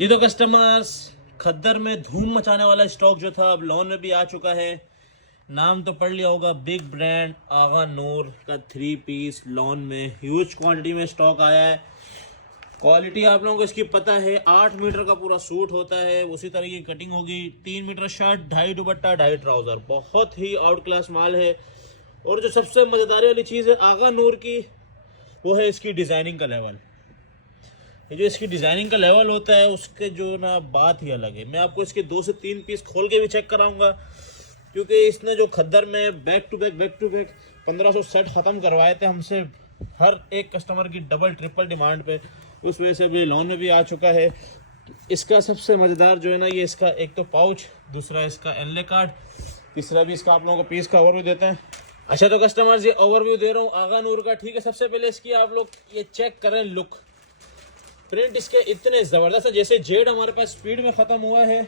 जी तो कस्टमर्स, खद्दर में धूम मचाने वाला स्टॉक जो था अब लॉन में भी आ चुका है। नाम तो पढ़ लिया होगा, बिग ब्रांड आगा नूर का 3 पीस लॉन में ह्यूज क्वांटिटी में स्टॉक आया है। क्वालिटी आप लोगों को इसकी पता है, 8 मीटर का पूरा सूट होता है, उसी तरह की कटिंग होगी। 3 मीटर शर्ट, 2.5 दुपट्टा, 2.5 ट्राउजर, बहुत ही आउट क्लास माल है। और जो सबसे मजेदार वाली चीज़ है आगा नूर की, वो है इसकी डिज़ाइनिंग का लेवल। ये जो इसकी डिज़ाइनिंग का लेवल होता है उसके जो ना बात ही अलग है। मैं आपको इसके 2 से 3 पीस खोल के भी चेक कराऊंगा, क्योंकि इसने जो खद्दर में बैक टू बैक 1500 सेट ख़त्म करवाए थे हमसे, हर एक कस्टमर की डबल ट्रिपल डिमांड पे, उस वजह से भी लॉन में भी आ चुका है। इसका सबसे मज़ेदार जो है ना, ये इसका एक तो पाउच, दूसरा इसका एनले कार्ड, तीसरा भी इसका आप लोगों को पीस का ओवरव्यू देते हैं। अच्छा तो कस्टमर्स, ये ओवरव्यू दे रहा हूँ आगा नूर का, ठीक है। सबसे पहले इसकी आप लोग ये चेक करें लुक, प्रिंट इसके इतने ज़बरदस्त है। जैसे जेड हमारे पास स्पीड में ख़त्म हुआ है,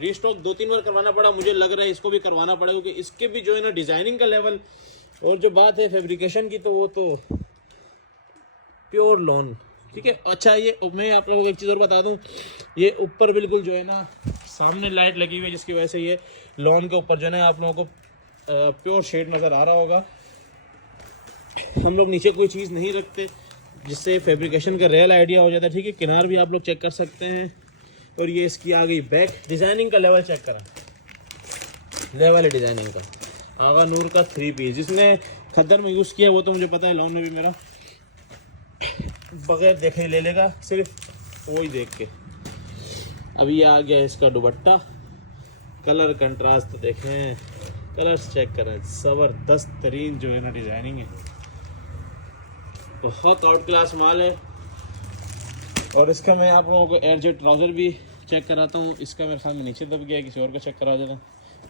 रीस्टॉक 2-3 बार करवाना पड़ा, मुझे लग रहा है इसको भी करवाना पड़ेगा, क्योंकि इसके भी जो है ना डिज़ाइनिंग का लेवल और जो बात है फैब्रिकेशन की, तो वो तो प्योर लॉन, ठीक है। अच्छा, ये मैं आप लोगों को एक चीज़ और बता दूं, ये ऊपर बिल्कुल जो है ना सामने लाइट लगी हुई है, जिसकी वजह से ये लॉन के ऊपर जो है ना आप लोगों को प्योर शेड नज़र आ रहा होगा। हम लोग नीचे कोई चीज़ नहीं रखते, जिससे फैब्रिकेशन का रियल आइडिया हो जाता है, ठीक है। किनार भी आप लोग चेक कर सकते हैं। और ये इसकी आ गई बैक, डिज़ाइनिंग का लेवल चेक करा, लेवल है डिज़ाइनिंग का। आगा नूर का 3 पीस जिसने खद्दर में यूज़ किया वो तो मुझे पता है, लॉन में भी मेरा बगैर देखे ही ले लेगा, सिर्फ वो ही देख के। अब ये आ गया इसका दुपट्टा, कलर कंट्रास्ट तो देखें, कलर्स चेक करें, ज़बरदस्त तरीन जो है ना डिज़ाइनिंग है, बहुत आउट क्लास माल है। और इसका मैं आप लोगों को एयरजेट ट्राउज़र भी चेक कराता हूँ। इसका मेरे सामने नीचे दब गया, किसी और का चेक करा देता हूँ,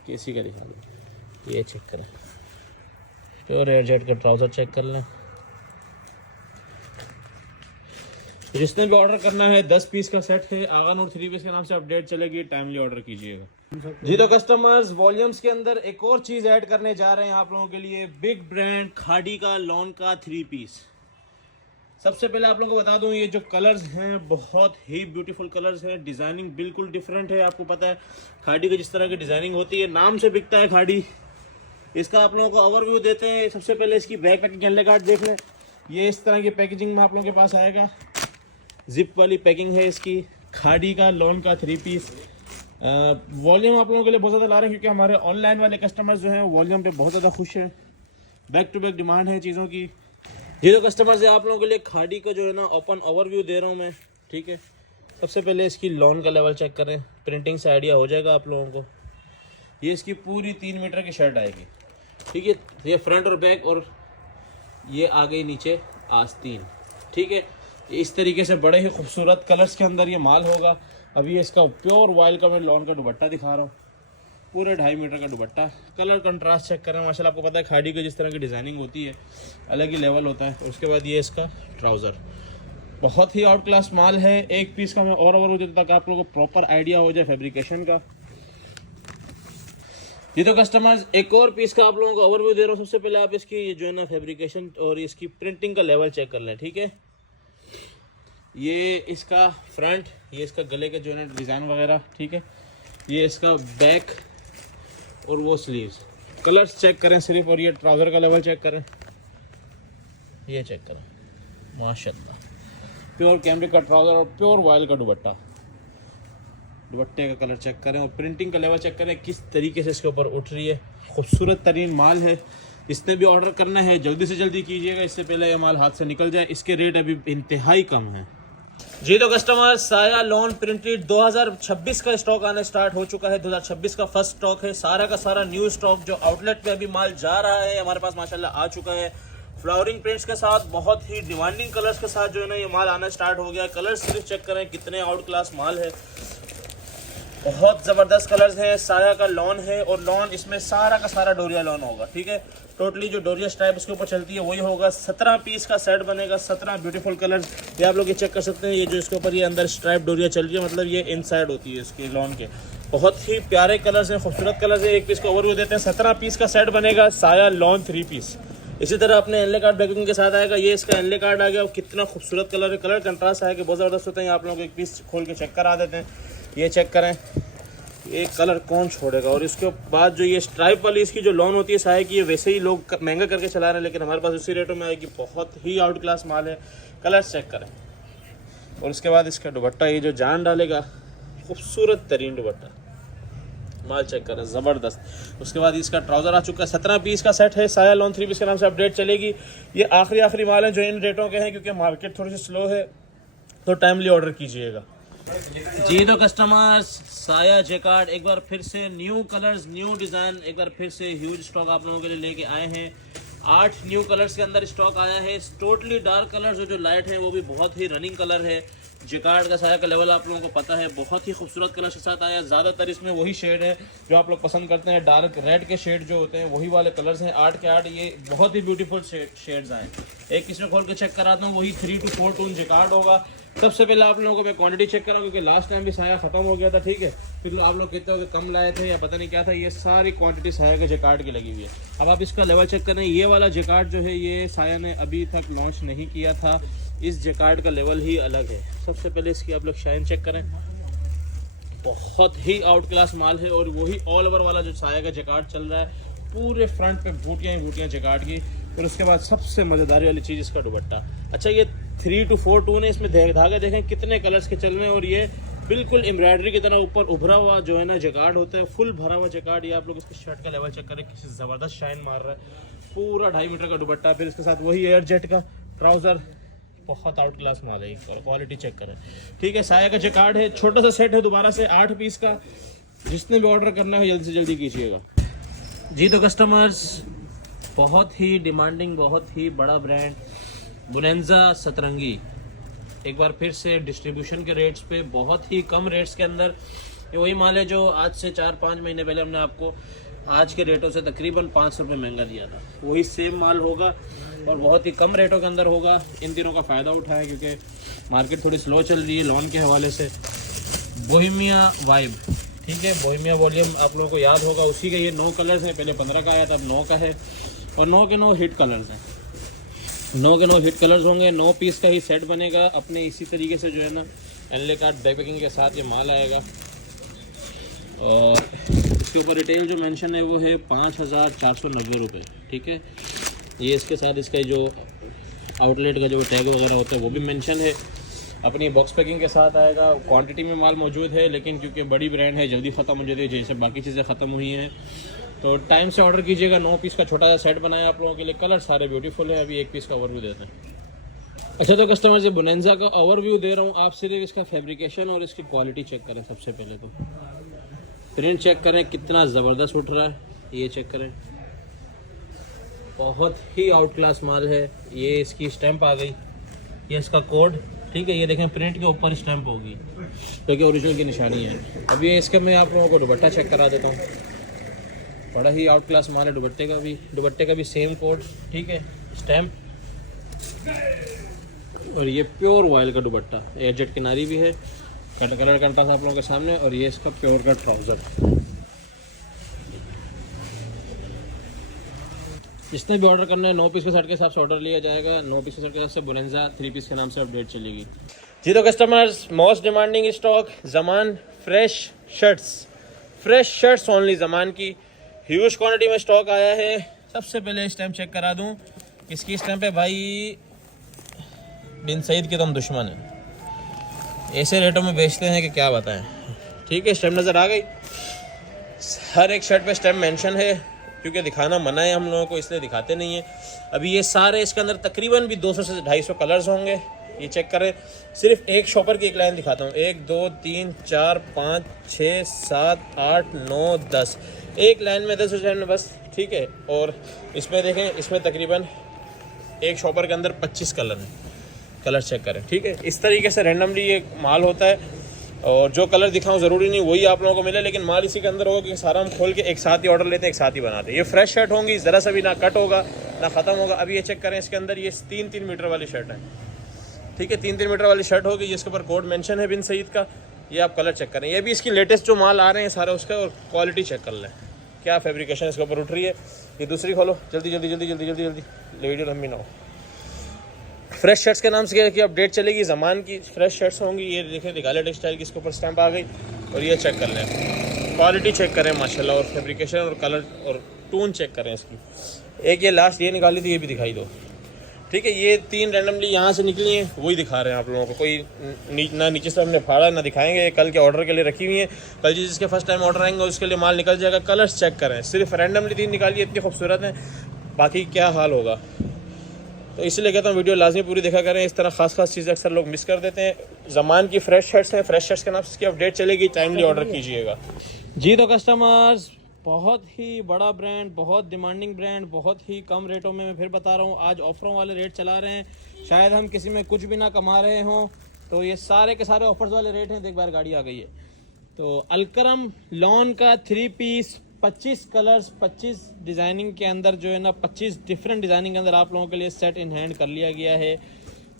किसी का दिखा दो। ये चेक करें, प्योर एयरजेट का ट्राउज़र चेक कर लें। जिसने भी ऑर्डर करना है, 10 पीस का सेट है, आगा नूर 3 पीस के नाम से अपडेट चलेगी, टाइमली ऑर्डर कीजिएगा। जी तो कस्टमर्स, वॉल्यूम्स के अंदर एक और चीज़ ऐड करने जा रहे हैं आप लोगों के लिए, बिग ब्रांड खाड़ी का लॉन का 3 पीस। सबसे पहले आप लोगों को बता दूं, ये जो कलर्स हैं बहुत ही ब्यूटीफुल कलर्स हैं, डिज़ाइनिंग बिल्कुल डिफरेंट है। आपको पता है खाड़ी की जिस तरह की डिज़ाइनिंग होती है, नाम से बिकता है खाड़ी। इसका आप लोगों को ओवरव्यू देते हैं। सबसे पहले इसकी बैक पैकिंग एनले कार्ड देख लें, ये इस तरह की पैकेजिंग में आप लोगों के पास आएगा, जिप वाली पैकिंग है इसकी। खाड़ी का लॉन का 3 पीस। वॉल्यूम आप लोगों के लिए बहुत ज़्यादा ला रहे हैं, क्योंकि हमारे ऑनलाइन वाले कस्टमर्स जो हैं वॉल्यूम पे बहुत ज़्यादा खुश हैं, बैक टू बैक डिमांड है चीज़ों की। ये तो कस्टमर्स है, आप लोगों के लिए खाड़ी का जो है ना ओपन ओवरव्यू दे रहा हूँ मैं, ठीक है। सबसे पहले इसकी लॉन का लेवल चेक करें, प्रिंटिंग से आइडिया हो जाएगा आप लोगों को। ये इसकी पूरी 3 मीटर की शर्ट आएगी, ठीक है। ये फ्रंट और बैक, और ये आ गई नीचे आस्तीन, ठीक है। इस तरीके से बड़े ही खूबसूरत कलर्स के अंदर ये माल होगा। अभी इसका प्योर वाइल का मैं लॉन का दुपट्टा दिखा रहा हूँ, पूरे 2.5 मीटर का दुपट्टा। कलर कंट्रास्ट चेक करें, माशाल्लाह। आपको पता है खाड़ी की जिस तरह की डिज़ाइनिंग होती है, अलग ही लेवल होता है। उसके बाद ये इसका ट्राउज़र, बहुत ही आउट क्लास माल है। एक पीस का मैं और ओवरव्यू देता ताकि आप लोगों को प्रॉपर आइडिया हो जाए फैब्रिकेशन का। ये तो कस्टमर्स, एक और पीस का आप लोगों को ओवरव्यू दे रहा हूँ। सबसे पहले आप इसकी जो है ना फैब्रिकेशन और इसकी प्रिंटिंग का लेवल चेक कर लें, ठीक है। ये इसका फ्रंट, ये इसका गले के जो है ना डिज़ाइन वगैरह, ठीक है। ये इसका बैक और वो स्लीव्स, कलर्स चेक करें सिर्फ, और ये ट्राउज़र का लेवल चेक करें, ये चेक करें, माशाल्लाह। प्योर कैमरिक का ट्राउज़र और प्योर वाइल का दुपट्टा, दुपट्टे का कलर चेक करें और प्रिंटिंग का लेवल चेक करें, किस तरीके से इसके ऊपर उठ रही है। खूबसूरत तरीन माल है। इसने भी ऑर्डर करना है, जल्दी से जल्दी कीजिएगा, इससे पहले ये माल हाथ से निकल जाए। इसके रेट अभी इंतहाई कम है। जी तो कस्टमर, साया लॉन प्रिंटेड 2026 का स्टॉक आना स्टार्ट हो चुका है। 2026 का फर्स्ट स्टॉक है, सारा का सारा न्यू स्टॉक जो आउटलेट पे अभी माल जा रहा है हमारे पास माशाल्लाह आ चुका है। फ्लावरिंग प्रिंट्स के साथ, बहुत ही डिमांडिंग कलर्स के साथ जो है ना ये माल आना स्टार्ट हो गया। कलर्स सिर्फ चेक करें कितने आउट क्लास माल है, बहुत ज़बरदस्त कलर्स हैं। साया का लॉन है, और लॉन इसमें सारा का सारा डोरिया लॉन होगा, ठीक है। टोटली जो डोरिया स्ट्राइप इसके ऊपर चलती है वही होगा। 17 पीस का सेट बनेगा, 17 ब्यूटीफुल कलर्स। ये आप लोग ये चेक कर सकते हैं, ये जो इसके ऊपर ये अंदर स्ट्राइप डोरिया चल रही है, मतलब ये इनसाइड होती है इसके लॉन के। बहुत ही प्यारे कलर्स हैं, खूबसूरत कलर्स है। एक पीस का ओवरव्यू देते हैं। 17 पीस का सेट बनेगा, साया लॉन 3 पीस, इसी तरह अपने एनले कार्ड पैकिंग के साथ आएगा। ये इसका एनले कार्ड आ गया और कितना खूबसूरत कलर है, कलर कंट्रास्ट आएगा, बहुत ज़बरदस्त होते हैं। आप लोगों को एक पीस खोल के चेक करा देते हैं, ये चेक करें, ये कलर कौन छोड़ेगा। और इसके बाद जो ये स्ट्राइप वाली इसकी जो लॉन होती है साया की, ये वैसे ही लोग महंगा करके चला रहे हैं, लेकिन हमारे पास उसी रेटों में आएगी, बहुत ही आउट क्लास माल है। कलर चेक करें। और उसके बाद इसका दुपट्टा, ये जो जान डालेगा, खूबसूरत तरीन दुपट्टा, माल चेक करें, ज़बरदस्त। उसके बाद इसका ट्राउज़र आ चुका है, 17 पीस का सेट है, साया लॉन 3 पीस के नाम से अपडेट चलेगी। ये आखिरी माल है जो इन रेटों के हैं, क्योंकि मार्केट थोड़ी सी स्लो है, तो टाइमली ऑर्डर कीजिएगा। जी तो कस्टमर्स, साया जैकार्ड एक बार फिर से न्यू कलर्स, न्यू डिज़ाइन, एक बार फिर से ह्यूज स्टॉक आप लोगों के लिए लेके आए हैं। 8 न्यू कलर्स के अंदर स्टॉक आया है। टोटली डार्क कलर्स, जो लाइट है वो भी बहुत ही रनिंग कलर है। जैकार्ड का साया का लेवल आप लोगों को पता है, बहुत ही खूबसूरत कलर के साथ आया। ज़्यादातर इसमें वही शेड है जो आप लोग पसंद करते हैं, डार्क रेड के शेड जो होते हैं वही वाले कलर्स हैं। 8 के 8 ये बहुत ही ब्यूटीफुल शेड्स आए। एक इसमें खोल के चेक कराता हूँ, वही 3 to 4 टून जैकार्ड होगा। सबसे पहले आप लोगों को मैं क्वांटिटी चेक करा, क्योंकि लास्ट टाइम भी साया खत्म हो गया था, ठीक है। फिर आप लोग कहते हो कि कम लाए थे या पता नहीं क्या था, ये सारी क्वांटिटी साया के जैकार्ड की लगी हुई है। अब आप इसका लेवल चेक करें, ये वाला जैकार्ड जो है ये साया ने अभी तक लॉन्च नहीं किया था, इस जैकार्ड का लेवल ही अलग है। सबसे पहले इसकी आप लोग शाइन चेक करें, बहुत ही आउट क्लास माल है। और वही ऑल ओवर वाला जो साया का जैकार्ड चल रहा है, पूरे फ्रंट पे बूटियाँ ही बूटियाँ जैकार्ड की। और उसके बाद सबसे मज़ेदारी वाली चीज़ इसका दुपट्टा। अच्छा, ये 3 to 4 टून है, इसमें धागे देखें कितने कलर्स के चल रहे हैं। और ये बिल्कुल एम्ब्रॉयडरी की तरह ऊपर उभरा हुआ जो है ना जैकार्ड होता है, फुल भरा हुआ जैकार्ड। ये आप लोग इसकी शर्ट का लेवल चेक करें, किसी ज़बरदस्त शाइन मार रहा है। पूरा 2.5 मीटर का दुपट्टा, फिर इसके साथ वही एयर जेट का ट्राउज़र, बहुत आउट क्लास माल है। क्वालिटी चेक करें, ठीक है। साया का जैकार्ड है, छोटा सा सेट है, दोबारा से 8 पीस का। जिसने भी ऑर्डर करना है जल्दी से जल्दी कीजिएगा। जी तो कस्टमर्स, बहुत ही डिमांडिंग, बहुत ही बड़ा ब्रांड बोनेंजा सतरंगी एक बार फिर से डिस्ट्रीब्यूशन के रेट्स पे, बहुत ही कम रेट्स के अंदर। ये वही माल है जो आज से 4-5 महीने पहले हमने आपको आज के रेटों से तकरीबन 500 रुपये महंगा दिया था। वही सेम माल होगा और बहुत ही कम रेटों के अंदर होगा। इन दिनों का फ़ायदा उठाएं क्योंकि मार्केट थोड़ी स्लो चल रही है लॉन के हवाले से। बोहेमिया वाइब, ठीक है, बोहेमिया वॉल्यूम आप लोगों को याद होगा, उसी के ये 9 कलर्स हैं। पहले 15 का आया था, अब 9 का है। और 9 के 9 हिट कलर्स हैं, 9 के 9 हिट कलर्स होंगे। 9 पीस का ही सेट बनेगा अपने इसी तरीके से जो है ना, एनले कार्ड बैक पैकिंग के साथ ये माल आएगा। और इसके ऊपर रिटेल जो मेंशन है वो है 5490 रुपये, ठीक है। ये इसके साथ इसका जो आउटलेट का जो टैग वगैरह होता है वो भी मेंशन है। अपनी बॉक्स पैकिंग के साथ आएगा। क्वांटिटी में माल मौजूद है, लेकिन क्योंकि बड़ी ब्रांड है जल्दी ख़त्म हो जाती है, जैसे बाकी चीज़ें ख़त्म हुई हैं। तो टाइम से ऑर्डर कीजिएगा। 9 पीस का छोटा सा सेट बनाया आप लोगों के लिए। कलर सारे ब्यूटीफुल है। अभी 1 पीस का ओवरव्यू देते हैं। अच्छा, तो कस्टमर से बोनेंजा का ओवरव्यू दे रहा हूँ, आप सिर्फ इसका फैब्रिकेशन और इसकी क्वालिटी चेक करें। सबसे पहले तो प्रिंट चेक करें, कितना ज़बरदस्त उठ रहा है, ये चेक करें, बहुत ही आउट क्लास माल है। ये इसकी स्टैंप आ गई, ये इसका कोड, ठीक है। ये देखें, प्रिंट के ऊपर स्टैंप होगी क्योंकि ओरिजिनल की निशानी है। अब ये इसका मैं आप लोगों को दुपट्टा चेक करा देता हूँ। बड़ा ही आउट क्लास माल है। दुपट्टे का भी सेम कोड, ठीक है, स्टैम्प। और ये प्योर वॉयल का दुपट्टा, एयर जेट किनारी भी है, कलर कंट्रास्ट आप लोगों के सामने। और ये इसका प्योर का ट्राउज़र। जिसने भी ऑर्डर करना है 9 पीस के सेट के हिसाब से ऑर्डर लिया जाएगा। 9 पीस के सेट के हिसाब से बोनेंजा 3 पीस के नाम से अपडेट चलेगी। जी तो कस्टमर्स, मोस्ट डिमांडिंग स्टॉक ज़मान फ्रेश शर्ट्स ओनली ज़मान की ह्यूज क्वांटिटी में स्टॉक आया है। सबसे पहले स्टैम्प चेक करा दूं, किसकी स्टैम्प है भाई, बिन सईद के तुम दुश्मन हैं। ऐसे रेटों में बेचते हैं कि क्या बताएं, ठीक है। स्टैम्प नज़र आ गई, हर एक शर्ट पे स्टैम्प मेंशन है, क्योंकि दिखाना मना है हम लोगों को, इसलिए दिखाते नहीं है। अभी ये सारे इसके अंदर तकरीबन भी 200 से 250 कलर्स होंगे। ये चेक करें, सिर्फ एक शॉपर की एक लाइन दिखाता हूँ। 1 2 3 4 5 6 7 8 9 10, एक लाइन में 10 में बस, ठीक है। और इसमें देखें, इसमें तकरीबन एक शॉपर के अंदर 25 कलर हैं। कलर चेक करें, ठीक है। इस तरीके से रैंडमली ये माल होता है। और जो कलर दिखाऊं ज़रूरी नहीं वही आप लोगों को मिले, लेकिन माल इसी के अंदर होगा, क्योंकि सारा हम खोल के एक साथ ही ऑर्डर लेते हैं, एक साथ ही बनाते हैं। ये फ्रेश शर्ट होंगी, ज़रा सा भी ना कट होगा ना ख़त्म होगा। अभी ये चेक करें, इसके अंदर ये 3-3 मीटर वाली शर्ट है, ठीक है। 3-3 मीटर वाली शर्ट होगी, जिसके ऊपर कोड मेंशन है बिन सईद का। ये आप कलर चेक करें। ये भी इसकी लेटेस्ट जो माल आ रहे हैं सारे उसका, और क्वालिटी चेक कर लें। क्या फैब्रिकेशन इसके ऊपर उठ रही है। ये दूसरी खोलो जल्दी जल्दी जल्दी जल्दी जल्दी जल्दी, वीडियो लंबी ना हो। फ्रेश शर्ट्स के नाम से की अपडेट चलेगी, ज़मान की फ्रेश शर्ट्स होंगी। ये देखें निकाले टेक्सटाइल की, इसके ऊपर स्टैंप आ गई। और ये चेक कर लें, क्वालिटी चेक करें माशाल्लाह, और फैब्रिकेशन और कलर और टोन चेक करें इसकी। एक ये लास्ट ये निकाली थी, ये भी दिखाई दो, ठीक है। ये 3 रैंडमली यहाँ से निकली हैं, वही दिखा रहे हैं आप लोगों को। कोई ना नीचे से हमने फाड़ा ना दिखाएंगे, कल के ऑर्डर के लिए रखी हुई हैं। कल जिसके फर्स्ट टाइम ऑर्डर आएंगे उसके लिए माल निकल जाएगा। कलर्स चेक करें, सिर्फ रैंडमली 3 निकाली, इतनी खूबसूरत हैं, बाकी क्या हाल होगा। तो इसलिए कहता हूँ वीडियो लाजमी पूरी देखा करें। इस तरह खास चीज़ें अक्सर लोग मिस कर देते हैं। ज़मान की फ्रेश शर्ट्स हैं, फ्रेश शर्ट्स के नाम से इसकी अपडेट चलेगी, टाइमली ऑर्डर कीजिएगा जी। तो कस्टमर्स, बहुत ही बड़ा ब्रांड, बहुत डिमांडिंग ब्रांड, बहुत ही कम रेटों में मैं फिर बता रहा हूँ, आज ऑफरों वाले रेट चला रहे हैं। शायद हम किसी में कुछ भी ना कमा रहे हों, तो ये सारे के सारे ऑफर्स वाले रेट हैं। एक बार गाड़ी आ गई है। तो अलकरम लॉन का 3 पीस 25 कलर्स 25 डिज़ाइनिंग के अंदर जो है ना 25 डिफरेंट डिज़ाइनिंग के अंदर आप लोगों के लिए सेट इन हैंड कर लिया गया है।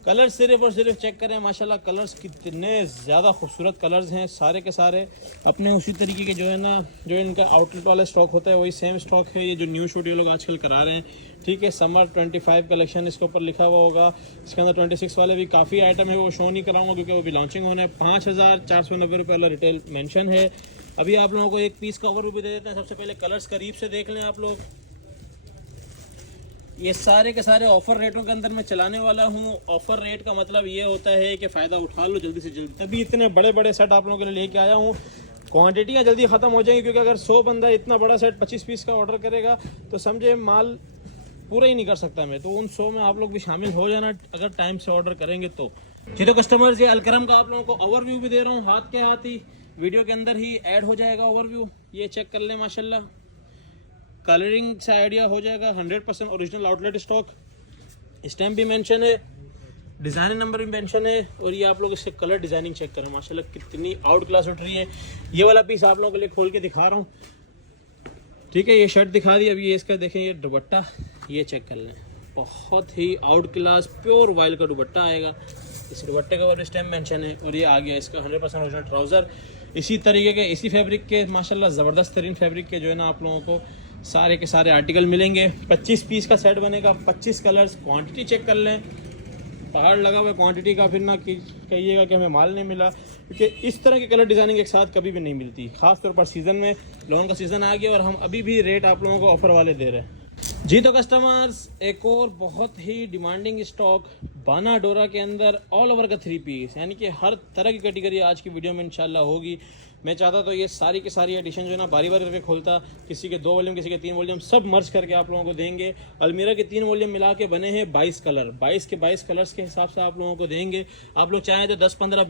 कलर सिर्फ और सिर्फ चेक करें माशाल्लाह, कलर्स कितने ज़्यादा खूबसूरत कलर्स हैं सारे के सारे। अपने उसी तरीके के जो है ना, जो इनका आउटलेट वाला स्टॉक होता है वही सेम स्टॉक है। ये जो न्यू शूट ये लोग आजकल करा रहे हैं, ठीक है। समर 25 कलेक्शन इसके ऊपर लिखा हुआ होगा। इसके अंदर 26 वाले भी काफ़ी आइटम है, वो शो नहीं कराऊंगा क्योंकि वो भी लॉन्चिंग होना है। 5490 रुपये वाला रिटेल मेंशन है। अभी आप लोगों को एक पीस का ओवरव्यू भी दे देते हैं। सबसे पहले कलर्स करीब से देख लें आप लोग। ये सारे के सारे ऑफर रेटों के अंदर मैं चलाने वाला हूँ। ऑफर रेट का मतलब ये होता है कि फ़ायदा उठा लो जल्दी से जल्दी, तभी इतने बड़े बड़े सेट आप लोगों के लिए लेके आया हूँ। क्वांटिटियाँ जल्दी ख़त्म हो जाएंगी, क्योंकि अगर 100 बंदा इतना बड़ा सेट 25 पीस का ऑर्डर करेगा तो समझे माल पूरा ही नहीं कर सकता मैं। तो उन 100 में आप लोग भी शामिल हो जाना अगर टाइम से ऑर्डर करेंगे तो। जी तो कस्टमर्स, ये अलकरम का आप लोगों को ओवरव्यू भी दे रहा हूँ, हाथ के हाथ ही वीडियो के अंदर ही ऐड हो जाएगा ओवरव्यू। ये चेक कर लें माशाल्लाह, कलरिंग से आइडिया हो जाएगा। 100% ओरिजिनल आउटलेट स्टॉक, स्टैम्प भी मेंशन है, डिज़ाइनिंग नंबर भी मेंशन है। और ये आप लोग इसके कलर डिज़ाइनिंग चेक करें माशाल्लाह, कितनी आउट क्लास उठ रही है। ये वाला पीस आप लोगों के लिए खोल के दिखा रहा हूँ, ठीक है। ये शर्ट दिखा दी, अभी ये इसका देखें, ये दुपट्टा ये चेक कर लें, बहुत ही आउट क्लास प्योर वाइल का दुपट्टा आएगा। इस दुपट्टे के ऊपर स्टैम्प मेंशन है। और ये आ गया इसका 100% ओरिजिनल ट्राउज़र, इसी तरीके के इसी फैब्रिक के माशाल्लाह ज़बरदस्त तरीन फैब्रिक के जो है ना आप लोगों को सारे के सारे आर्टिकल मिलेंगे। 25 पीस का सेट बनेगा, 25 कलर्स। क्वांटिटी चेक कर लें, पहाड़ लगा हुआ क्वांटिटी का, फिर ना कहिएगा कि हमें माल नहीं मिला, क्योंकि इस तरह की कलर डिज़ाइनिंग एक साथ कभी भी नहीं मिलती। ख़ास तौर पर सीज़न में, लॉन का सीज़न आ गया और हम अभी भी रेट आप लोगों को ऑफर वाले दे रहे हैं जी। तो कस्टमर्स, एक और बहुत ही डिमांडिंग स्टॉक बाना डोरा के अंदर ऑल ओवर का 3 पीस, यानी कि हर तरह की कैटेगरी आज की वीडियो में इंशाल्लाह होगी। मैं चाहता तो ये सारी की सारी एडिशन जो है ना बारी बारी करके खोलता, किसी के 2 वॉल्यूम किसी के 3 वॉल्यूम सब मर्ज करके आप लोगों को देंगे। अलमीरा के 3 वॉल्यूम मिला के बने हैं 22 कलर, 22 के 22 कलर्स के हिसाब से आप लोगों को देंगे। आप लोग चाहें तो 10-15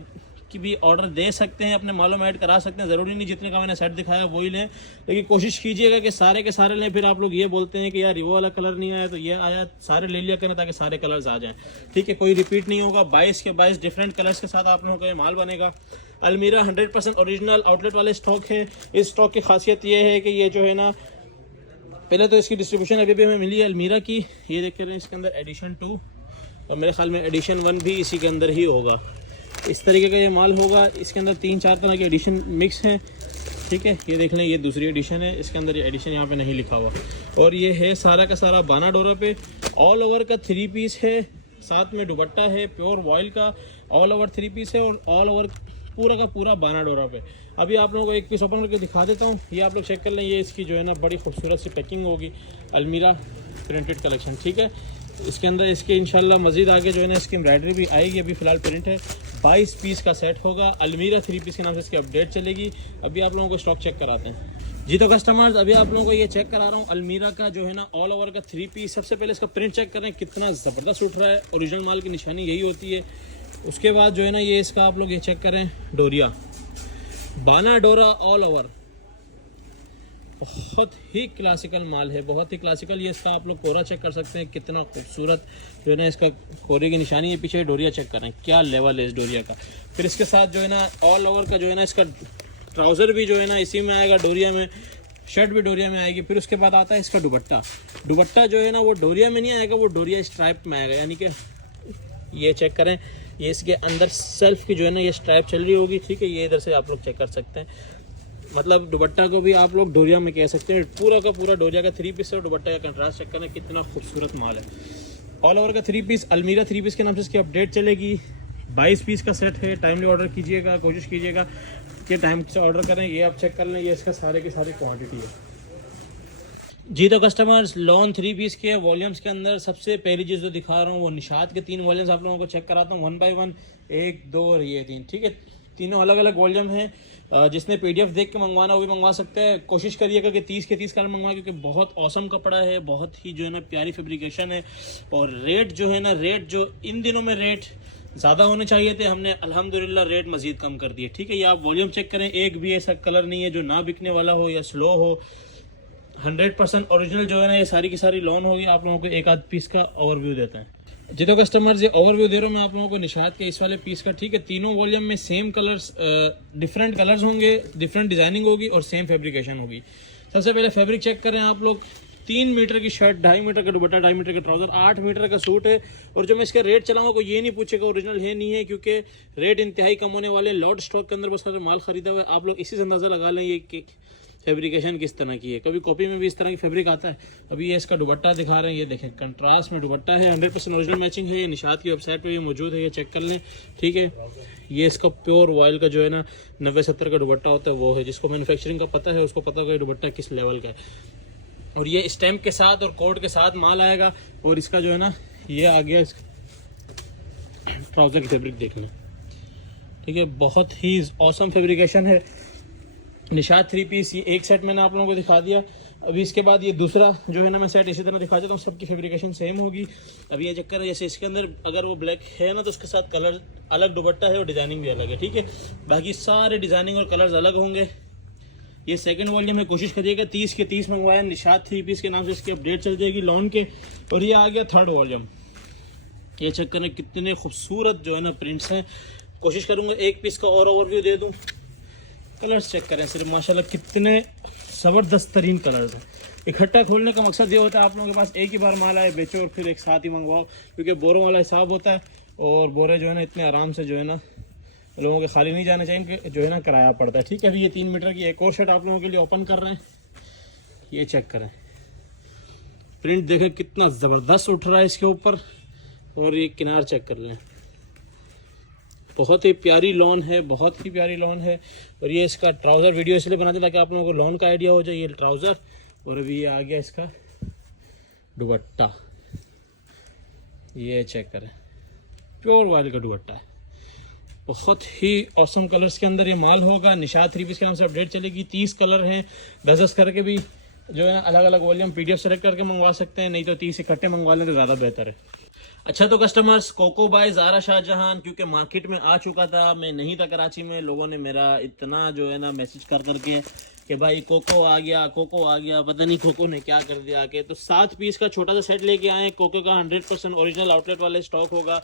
की भी ऑर्डर दे सकते हैं, अपने मालों में ऐड करा सकते हैं। ज़रूरी नहीं जितने का मैंने सेट दिखाया वही लें, लेकिन कोशिश कीजिएगा कि सारे के सारे लें। फिर आप लोग ये बोलते हैं कि यार वो वाला कलर नहीं आया तो ये आया, सारे ले लिया करें ताकि सारे कलर्स आ जाएं, ठीक है। कोई रिपीट नहीं होगा। 22 के 22 डिफरेंट कलर्स के साथ आप लोगों का ये माल बनेगा। अलमीरा 100% ओरिजिनल आउटलेट वाले स्टॉक है। इस स्टॉक की खासियत ये है कि ये जो है ना, पहले तो इसकी डिस्ट्रीब्यूशन अभी भी हमें मिली है अलमीरा की, ये देख रहे हैं, इसके अंदर एडिशन 2 और मेरे ख्याल में एडिशन 1 भी इसी के अंदर ही होगा। इस तरीके का ये माल होगा। इसके अंदर 3-4 तरह के एडिशन मिक्स हैं, ठीक है। ये देख लें, ये दूसरी एडिशन है, इसके अंदर ये एडिशन यहाँ पे नहीं लिखा हुआ। और ये है सारा का सारा बाना डोरा पे ऑल ओवर का 3 पीस है, साथ में दुपट्टा है प्योर वॉइल का, ऑल ओवर 3 पीस है और ऑल ओवर पूरा का पूरा बाना डोरा पे। अभी आप लोगों को एक पीस ओपन करके दिखा देता हूँ, ये आप लोग चेक कर लें। ये इसकी जो है ना बड़ी खूबसूरत सी पैकिंग होगी, अलमीरा प्रिंटेड कलेक्शन, ठीक है। इसके अंदर इसके इंशाल्लाह मज़ीद आगे जो है ना इसकी एम्ब्रॉयडरी भी आएगी। अभी फ़िलहाल प्रिंट है। 22 पीस का सेट होगा, अलमीरा 3 पीस के नाम से इसकी अपडेट चलेगी। अभी आप लोगों को स्टॉक चेक कराते हैं जी। तो कस्टमर्स, अभी आप लोगों को ये चेक करा रहा हूँ अलमीरा का जो है ना ऑल ओवर का 3 पीस। सबसे पहले इसका प्रिंट चेक करें, कितना ज़बरदस्त उठ रहा है। ओरिजिनल माल की निशानी यही होती है। उसके बाद जो है ना ये इसका आप लोग ये चेक करें, डोरिया बाना डोरा ऑल ओवर, बहुत ही क्लासिकल माल है, बहुत ही क्लासिकल। ये इसका आप लोग कोरा चेक कर सकते हैं, कितना खूबसूरत जो है ना इसका कोरे की निशानी है। पीछे डोरिया चेक करें, क्या लेवल है इस डोरिया का। फिर इसके साथ जो है ना ऑल ओवर का जो है ना इसका ट्राउज़र भी जो है ना इसी में आएगा, डोरिया में। शर्ट भी डोरिया में आएगी। फिर उसके बाद आता है इसका दुपट्टा। दुपट्टा जो है ना वो डोरिया में नहीं आएगा, वो डोरिया स्ट्राइप में आएगा, यानी कि ये चेक करें, ये इसके अंदर सेल्फ की जो है ना ये स्ट्राइप चल रही होगी, ठीक है। ये इधर से आप लोग चेक कर सकते हैं। मतलब दुपट्टा को भी आप लोग डोरिया में कह सकते हैं। पूरा का पूरा डोरिया का 3 पीस है। दुपट्टा का कंट्रास्ट चेक करना कितना खूबसूरत माल है। ऑल ओवर का 3 पीस अलमीरा 3 पीस के नाम से इसकी अपडेट चलेगी। 22 पीस का सेट है। टाइमली ऑर्डर कीजिएगा, कोशिश कीजिएगा कि टाइम से ऑर्डर करें। ये आप चेक कर लें, ये इसका सारे की सारी क्वांटिटी है जी। तो कस्टमर्स, लॉन 3 पीस के वॉल्यूम्स के अंदर सबसे पहली चीज़ जो दिखा रहा हूँ वो निशात के 3 वॉल्यूम्स आप लोगों को चेक कराता हूँ 1 बाय 1, 1, 2 और ये 3। ठीक है, तीनों अलग अलग वॉल्यूम हैं। जिसने PDF देख के मंगवाना वो भी मंगवा सकते हैं। कोशिश करिएगा कि 30 के 30 कलर मंगवाएं, क्योंकि बहुत औसम कपड़ा है, बहुत ही जो है ना प्यारी फैब्रिकेशन है। और रेट जो है ना, रेट जो इन दिनों में रेट ज़्यादा होने चाहिए थे, हमने अल्हम्दुलिल्लाह रेट मज़ीद कम कर दिए। ठीक है, ये आप वॉल्यूम चेक करें, एक भी ऐसा कलर नहीं है जो ना बिकने वाला हो या स्लो हो। 100% ओरिजिनल जो है ना, ये सारी की सारी लॉन होगी। आप लोगों को एक आध पीस का ओवरव्यू देता है जी। तो कस्टमर्स, ये ओवरव्यू दे रहा हूँ मैं आप लोगों को निशात के इस वाले पीस का। ठीक है, तीनों वॉल्यूम में सेम कलर्स, डिफरेंट कलर्स होंगे, डिफरेंट डिजाइनिंग होगी और सेम फैब्रिकेशन होगी। सबसे पहले फैब्रिक चेक करें आप लोग। 3 मीटर की शर्ट, 2.5 मीटर का दुपट्टा, 2.5 मीटर का ट्राउजर, 8 मीटर का सूट है। और जो मैं इसका रेट चलाऊंगा कोई ये नहीं पूछेगा ओरिजिनल है नहीं है, क्योंकि रेट इंतहाई कम होने वाले। लॉट स्टॉक के अंदर बस माल खरीदा हुआ है। आप लोग इसी से अंदाजा लगा लें ये कि फैब्रिकेशन किस तरह की है। कभी कॉपी में भी इस तरह की फैब्रिक आता है। अभी ये इसका दुपट्टा दिखा रहे हैं, ये देखें कंट्रास्ट में दुपट्टा है। 100% ओरिजिनल मैचिंग है। ये निशात की वेबसाइट पे ये मौजूद है, ये चेक कर लें। ठीक है, ये इसका प्योर वॉयल का जो है ना 90-70 का दुपट्टा होता है वो है। जिसको मैन्युफैक्चरिंग का पता है उसको पता होगा ये दुपट्टा किस लेवल का है। और ये स्टैम्प के साथ और कोड के साथ माल आएगा। और इसका जो है ना, ये आ गया ट्राउजर की फैब्रिक देख लें। ठीक है, बहुत ही औसम फैब्रिकेशन है। निशात 3 पीस, ये एक सेट मैंने आप लोगों को दिखा दिया। अभी इसके बाद ये दूसरा जो है ना मैं सेट इसी तरह दिखा देता हूँ। सबकी फैब्रिकेशन सेम होगी। अभी ये चक्कर है, जैसे इसके अंदर अगर वो ब्लैक है ना तो उसके साथ कलर अलग दुपट्टा है और डिजाइनिंग भी अलग है। ठीक है, बाकी सारे डिजाइनिंग और कलर्स अलग होंगे। ये सेकंड वॉल्यूम में कोशिश करिएगा 30 के 30 मंगवाए। निशात 3 पीस के नाम से इसकी अपडेट चल जाएगी लॉन के। और ये आ गया थर्ड वॉल्यूम। ये चेक करें कितने खूबसूरत जो है ना प्रिंट्स हैं। कोशिश करूँगा एक पीस का और ओवरव्यू दे दूँ। कलर्स चेक करें सिर्फ, माशाल्लाह कितने ज़बरदस्त तरीन कलर्स हैं। इकट्ठा खोलने का मकसद ये होता है आप लोगों के पास एक ही बार माल आए, बेचो और फिर एक साथ ही मंगवाओ, क्योंकि बोरों वाला हिसाब होता है। और बोरे जो है ना इतने आराम से जो है ना लोगों के खाली नहीं जाने चाहिए, कि जो है ना किराया पड़ता है। ठीक है, अभी ये 3 मीटर की एक और शर्ट आप लोगों के लिए ओपन कर रहे हैं। ये चेक करें, प्रिंट देखें कितना ज़बरदस्त उठ रहा है इसके ऊपर। और ये किनार चेक कर लें, बहुत ही प्यारी लॉन है, बहुत ही प्यारी लॉन है। और ये इसका ट्राउज़र वीडियो इसलिए बनाते ताकि आप लोगों को लॉन का आइडिया हो जाए। ये ट्राउज़र, और अभी ये आ गया इसका दुपट्टा। ये चेक करें, प्योर वॉयल का दुपट्टा है। बहुत ही औसम कलर्स के अंदर ये माल होगा। निशात 3 पीस के नाम से अपडेट चलेगी। 30 कलर हैं, 10-10 करके भी जो है अलग अलग वॉल्यूम PDF सेलेक्ट करके मंगवा सकते हैं, नहीं तो 30 इकट्ठे मंगवा लें तो ज़्यादा बेहतर है। अच्छा, तो customers, Coco by Zara Shahjahan क्योंकि मार्केट में आ चुका था, मैं नहीं था कराची में। लोगों ने मेरा इतना जो है ना मैसेज कर करके कि भाई कोको आ गया, कोको आ गया, पता नहीं कोको ने क्या कर दिया आके। तो 7 पीस का छोटा सा सेट लेके आए। कोको का 100% ओरिजिनल आउटलेट वाले स्टॉक होगा।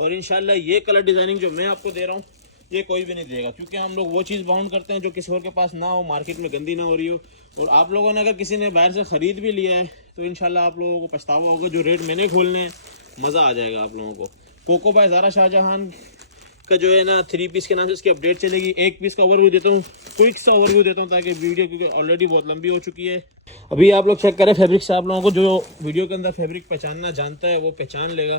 और इंशाल्लाह ये कलर डिज़ाइनिंग जो मैं आपको दे रहा हूँ ये कोई भी नहीं देगा, क्योंकि हम लोग वो चीज़ बाउंड करते हैं जो किसी और के पास ना हो, मार्केट में गंदी ना हो रही हो। और आप लोगों ने अगर किसी ने बाहर से ख़रीद भी लिया है तो इंशाल्लाह आप लोगों को पछतावा होगा। जो रेट मैंने खोलने हैं मज़ा आ जाएगा आप लोगों को। कोको बाय ज़ारा शाहजहान का जो है ना 3 पीस के नाम से इसकी अपडेट चलेगी। एक पीस का ओवरव्यू देता हूँ, क्विक सा ओवरव्यू देता हूँ ताकि वीडियो, क्योंकि ऑलरेडी बहुत लंबी हो चुकी है। अभी आप लोग चेक करें फैब्रिक से। आप लोगों को जो वीडियो के अंदर फैब्रिक पहचानना जानता है वो पहचान लेगा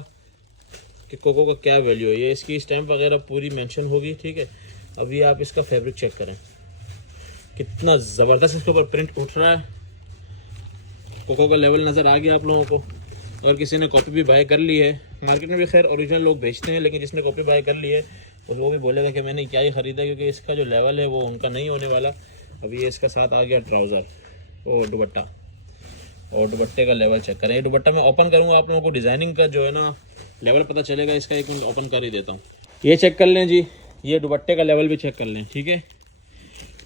कि कोको का क्या वैल्यू है। ये इसकी स्टैम्प वगैरह पूरी मेंशन होगी। ठीक है, अभी आप इसका फैब्रिक चेक करें, कितना ज़बरदस्त इसके ऊपर प्रिंट उठ रहा है। कोको का लेवल नज़र आ गया आप लोगों को। और किसी ने कॉपी भी बाय कर ली है, मार्केट में भी खैर ओरिजिनल लोग बेचते हैं, लेकिन जिसने कॉपी बाय कर ली है तो वो भी बोलेगा कि मैंने क्या ही ख़रीदा, क्योंकि इसका जो लेवल है वो उनका नहीं होने वाला। अभी ये इसका साथ आ गया ट्राउज़र और दुपट्टा, और दुपट्टे का लेवल चेक करें। ये दुपट्टा मैं ओपन करूँगा, आप लोगों को डिज़ाइनिंग का जो है ना लेवल पता चलेगा इसका। एक मिनट ओपन कर ही देता हूँ। ये चेक कर लें जी, ये दुपट्टे का लेवल भी चेक कर लें। ठीक है,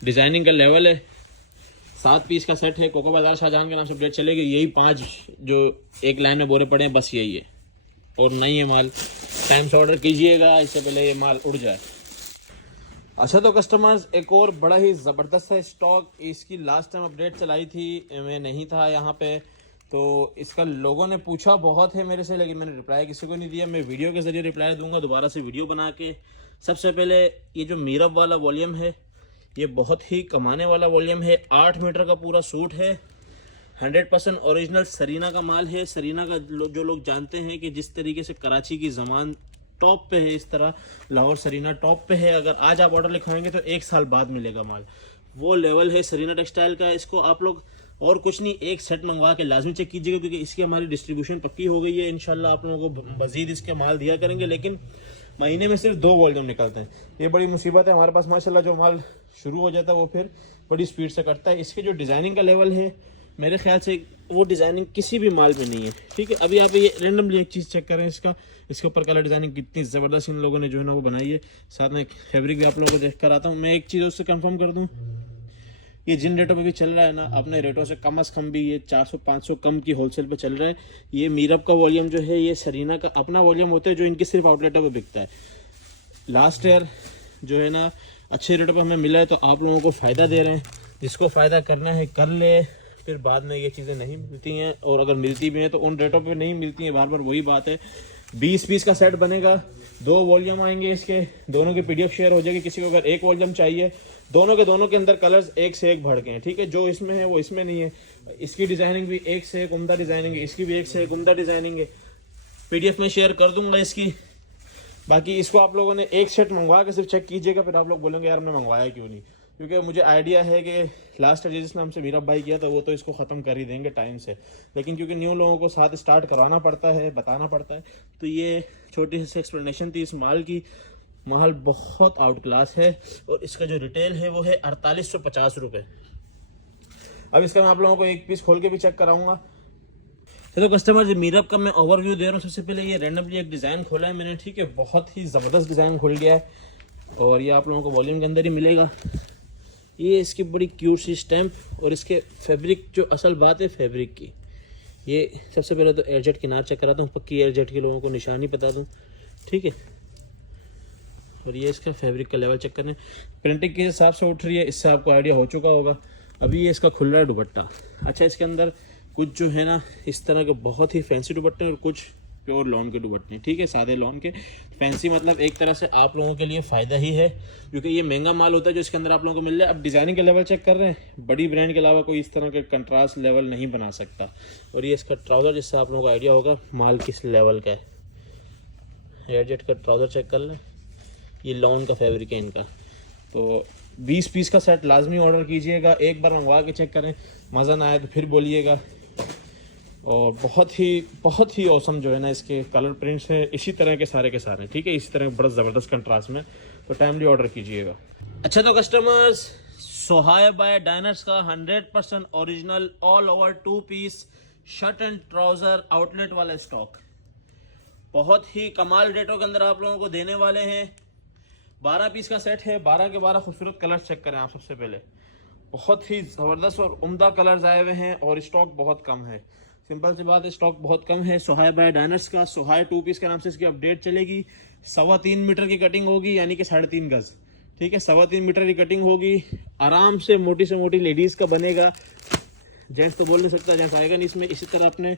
डिज़ाइनिंग का लेवल है। 7 पीस का सेट है। कोको बाजार शाहजहान के नाम से अपडेट चलेगी। यही 5 जो एक लाइन में बोरे पड़े हैं बस यही है, और नहीं है माल। टाइम से ऑर्डर कीजिएगा, इससे पहले ये माल उड़ जाए। अच्छा, तो कस्टमर्स, एक और बड़ा ही ज़बरदस्त है स्टॉक। इसकी लास्ट टाइम अपडेट चलाई थी, मैं नहीं था यहाँ पे, तो इसका लोगों ने पूछा बहुत है मेरे से, लेकिन मैंने रिप्लाई किसी को नहीं दिया। मैं वीडियो के ज़रिए रिप्लाई दूंगा दोबारा से वीडियो बना के। सबसे पहले ये जो मीरब वाला वॉल्यूम है ये बहुत ही कमाने वाला वॉल्यूम है। 8 मीटर का पूरा सूट है, 100% ओरिजिनल सरीना का माल है। सरीना का जो लोग जानते हैं कि जिस तरीके से कराची की ज़मान टॉप पे है, इस तरह लाहौर सरीना टॉप पे है। अगर आज आप ऑर्डर लिखाएंगे तो 1 साल बाद मिलेगा माल, वो लेवल है सरीना टेक्सटाइल का। इसको आप लोग और कुछ नहीं, एक सेट मंगवा के लाजमी चेक कीजिएगा, क्योंकि इसकी हमारी डिस्ट्रीब्यूशन पक्की हो गई है। इंशाल्लाह आप लोगों को मजीद इसके माल दिया करेंगे, लेकिन महीने में सिर्फ 2 वॉल्यूम निकलते हैं। ये बड़ी मुसीबत है हमारे पास। माशाल्लाह जो माल शुरू हो जाता है वो फिर बड़ी स्पीड से करता है। इसके जो डिज़ाइनिंग का लेवल है, मेरे ख्याल से वो डिज़ाइनिंग किसी भी माल में नहीं है, ठीक है। अभी आप ये रेंडमली एक चीज़ चेक करें, इसके ऊपर कलर डिज़ाइनिंग कितनी ज़बरदस्त इन लोगों ने जो है ना वो बनाई है। साथ में फैब्रिक भी आप लोगों को देख कर आता हूँ। मैं एक चीज़ उससे कंफर्म कर दूँ, ये जिन रेटों पे भी चल रहा है ना, अपने रेटों से कम अज़ कम भी ये 400-500 कम की होलसेल पे चल रहा है। ये मीरब का वॉल्यूम जो है, ये सरीना का अपना वॉल्यूम होता है जो इनकी सिर्फ आउटलेटों पे बिकता है। लास्ट ईयर जो है ना अच्छे रेटों पे हमें मिला है, तो आप लोगों को फ़ायदा दे रहे हैं। जिसको फ़ायदा करना है कर ले, फिर बाद में ये चीज़ें नहीं मिलती हैं, और अगर मिलती भी हैं तो उन रेटों पे नहीं मिलती हैं। बार बार वही बात है। 20 पीस का सेट बनेगा, 2 वॉल्यूम आएंगे इसके, दोनों की PDF शेयर हो जाएगी। किसी को अगर 1 वॉल्यूम चाहिए, दोनों के अंदर कलर्स एक से एक भड़ के हैं, ठीक है। जो इसमें है वो इसमें नहीं है। इसकी डिज़ाइनिंग भी एक से एक उम्दा डिज़ाइनिंग है, इसकी भी एक से एक उम्दा डिज़ाइनिंग है। PDF में शेयर कर दूंगा इसकी। बाकी इसको आप लोगों ने एक सेट मंगवा के सिर्फ चेक कीजिएगा, फिर आप लोग बोलेंगे यार हमने मंगवाया क्यों नहीं, क्योंकि मुझे आइडिया है कि लास्ट ईयर जिसने हमसे मीरब भाई किया था वो तो इसको ख़त्म कर ही देंगे टाइम से, लेकिन क्योंकि न्यू लोगों को साथ स्टार्ट करवाना पड़ता है, बताना पड़ता है, तो ये छोटी सी एक्सप्लेनेशन थी इस माल की। माल बहुत आउट क्लास है, और इसका जो रिटेल है वो है 4850 रुपये। अब इसका मैं आप लोगों को एक पीस खोल के भी चेक कराऊंगा। चलो कस्टमर जी, मीरब का मैं ओवरव्यू दे रहा हूँ। सबसे पहले ये रैंडमली एक डिज़ाइन खोला है मैंने, ठीक है। बहुत ही ज़बरदस्त डिज़ाइन खुल गया है, और ये आप लोगों को वॉल्यूम के अंदर ही मिलेगा। ये इसकी बड़ी क्यूट सी स्टैम्प, और इसके फैब्रिक, जो असल बात है फैब्रिक की, ये सबसे पहले तो एयरजेट किनार चेक कराता हूँ, पक्की एयरजेट के लोगों को निशानी बता दूँ, ठीक है। और ये इसका फैब्रिक का लेवल चेक करें, प्रिंटिंग किस हिसाब से उठ रही है, इससे आपको आइडिया हो चुका होगा। अभी ये इसका खुल रहा है दुपट्टा। अच्छा, इसके अंदर कुछ जो है ना इस तरह के बहुत ही फैंसी दुपट्टे, और कुछ प्योर लॉन के दुपट्टे, ठीक है, सादे लॉन के। फैंसी मतलब एक तरह से आप लोगों के लिए फ़ायदा ही है, क्योंकि ये महंगा माल होता है जो इसके अंदर आप लोगों को मिल रहा है। अब डिज़ाइनिंग के लेवल चेक कर रहे हैं, बड़ी ब्रांड के अलावा कोई इस तरह के कंट्रास्ट लेवल नहीं बना सकता। और ये इसका ट्राउज़र, जिससे आप लोगों को आइडिया होगा माल किस लेवल का है। एयरजेट का ट्राउज़र चेक कर लें, ये लॉन का फैब्रिक है इनका। तो 20 पीस का सेट लाजमी ऑर्डर कीजिएगा, एक बार मंगवा के चेक करें, मज़ा ना आए तो फिर बोलिएगा। और बहुत ही औसम जो है ना इसके कलर प्रिंट्स हैं, इसी तरह के सारे, ठीक है, इसी तरह बड़ा ज़बरदस्त कंट्रास्ट में। तो टाइमली ऑर्डर कीजिएगा। अच्छा तो कस्टमर्स, सोहाय बाय डाइनर्स का 100% original all over 2 piece shirt and trouser outlet वाला स्टॉक बहुत ही कमाल रेटों के अंदर आप लोगों को देने वाले हैं। 12 पीस का सेट है, 12 के 12 खूबसूरत कलर्स चेक करें आप। सबसे पहले बहुत ही ज़बरदस्त और उम्दा कलर्स आए हुए हैं, और स्टॉक बहुत कम है। सिंपल सी बात है, स्टॉक बहुत कम है। सोहाय बाय डाइनर्स का सोहाय 2 पीस के नाम से इसकी अपडेट चलेगी। 3.25 मीटर की कटिंग होगी, यानी कि 3.5 गज, ठीक है। 3.25 मीटर की कटिंग होगी, आराम से मोटी से मोटी लेडीज़ का बनेगा। जेंट्स तो बोल नहीं सकता, जेंट्स आएगा नहीं इसमें। इसी तरह अपने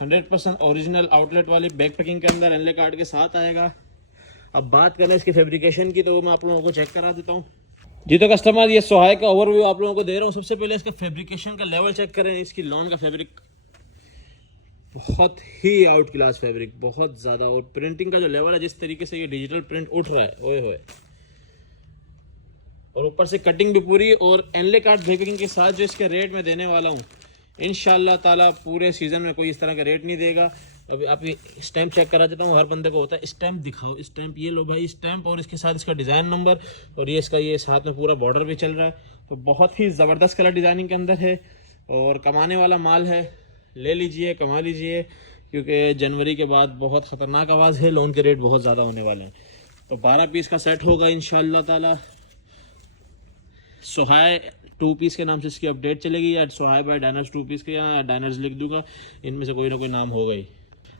100% ओरिजिनल आउटलेट वाली बैक पैकिंग के अंदर एनले कार्ड के साथ आएगा। अब बात करें इसकी फैब्रिकेशन की, तो मैं आप लोगों को चेक करा देता हूँ जी। तो कस्टमर, ये सोहाय का ओवरव्यू आप लोगों को दे रहा हूँ। सबसे पहले इसका फैब्रिकेशन का लेवल चेक करें। इसकी लॉन का फैब्रिक बहुत ही आउट क्लास फैब्रिक, बहुत ज़्यादा। और प्रिंटिंग का जो लेवल है, जिस तरीके से ये डिजिटल प्रिंट उठ रहा है, ओए होए। और ऊपर से कटिंग भी पूरी, और एनले कार्ड पैकिंग के साथ जो इसके रेट में देने वाला हूँ, इंशाल्लाह ताला पूरे सीज़न में कोई इस तरह का रेट नहीं देगा। अभी आप स्टैम्प चेक करा देता हूँ। हर बंदे को होता है स्टैम्प दिखाओ, स्टैम्प, ये लो भाई स्टैम्प, और इसके साथ इसका डिज़ाइन नंबर, और ये इसका ये साथ में पूरा बॉर्डर भी चल रहा है। तो बहुत ही ज़बरदस्त कलर डिज़ाइनिंग के अंदर है, और कमाने वाला माल है। ले लीजिए, कमा लीजिए, क्योंकि जनवरी के बाद बहुत ख़तरनाक आवाज़ है, लोन के रेट बहुत ज़्यादा होने वाले हैं। तो 12 पीस का सेट होगा इंशाल्लाह ताला। सोहाय 2 पीस के नाम से इसकी अपडेट चलेगी, या सोहाय बाय डाइनर्स 2 पीस के, या डाइनर्स लिख दूंगा, इनमें से कोई ना कोई नाम होगा ही।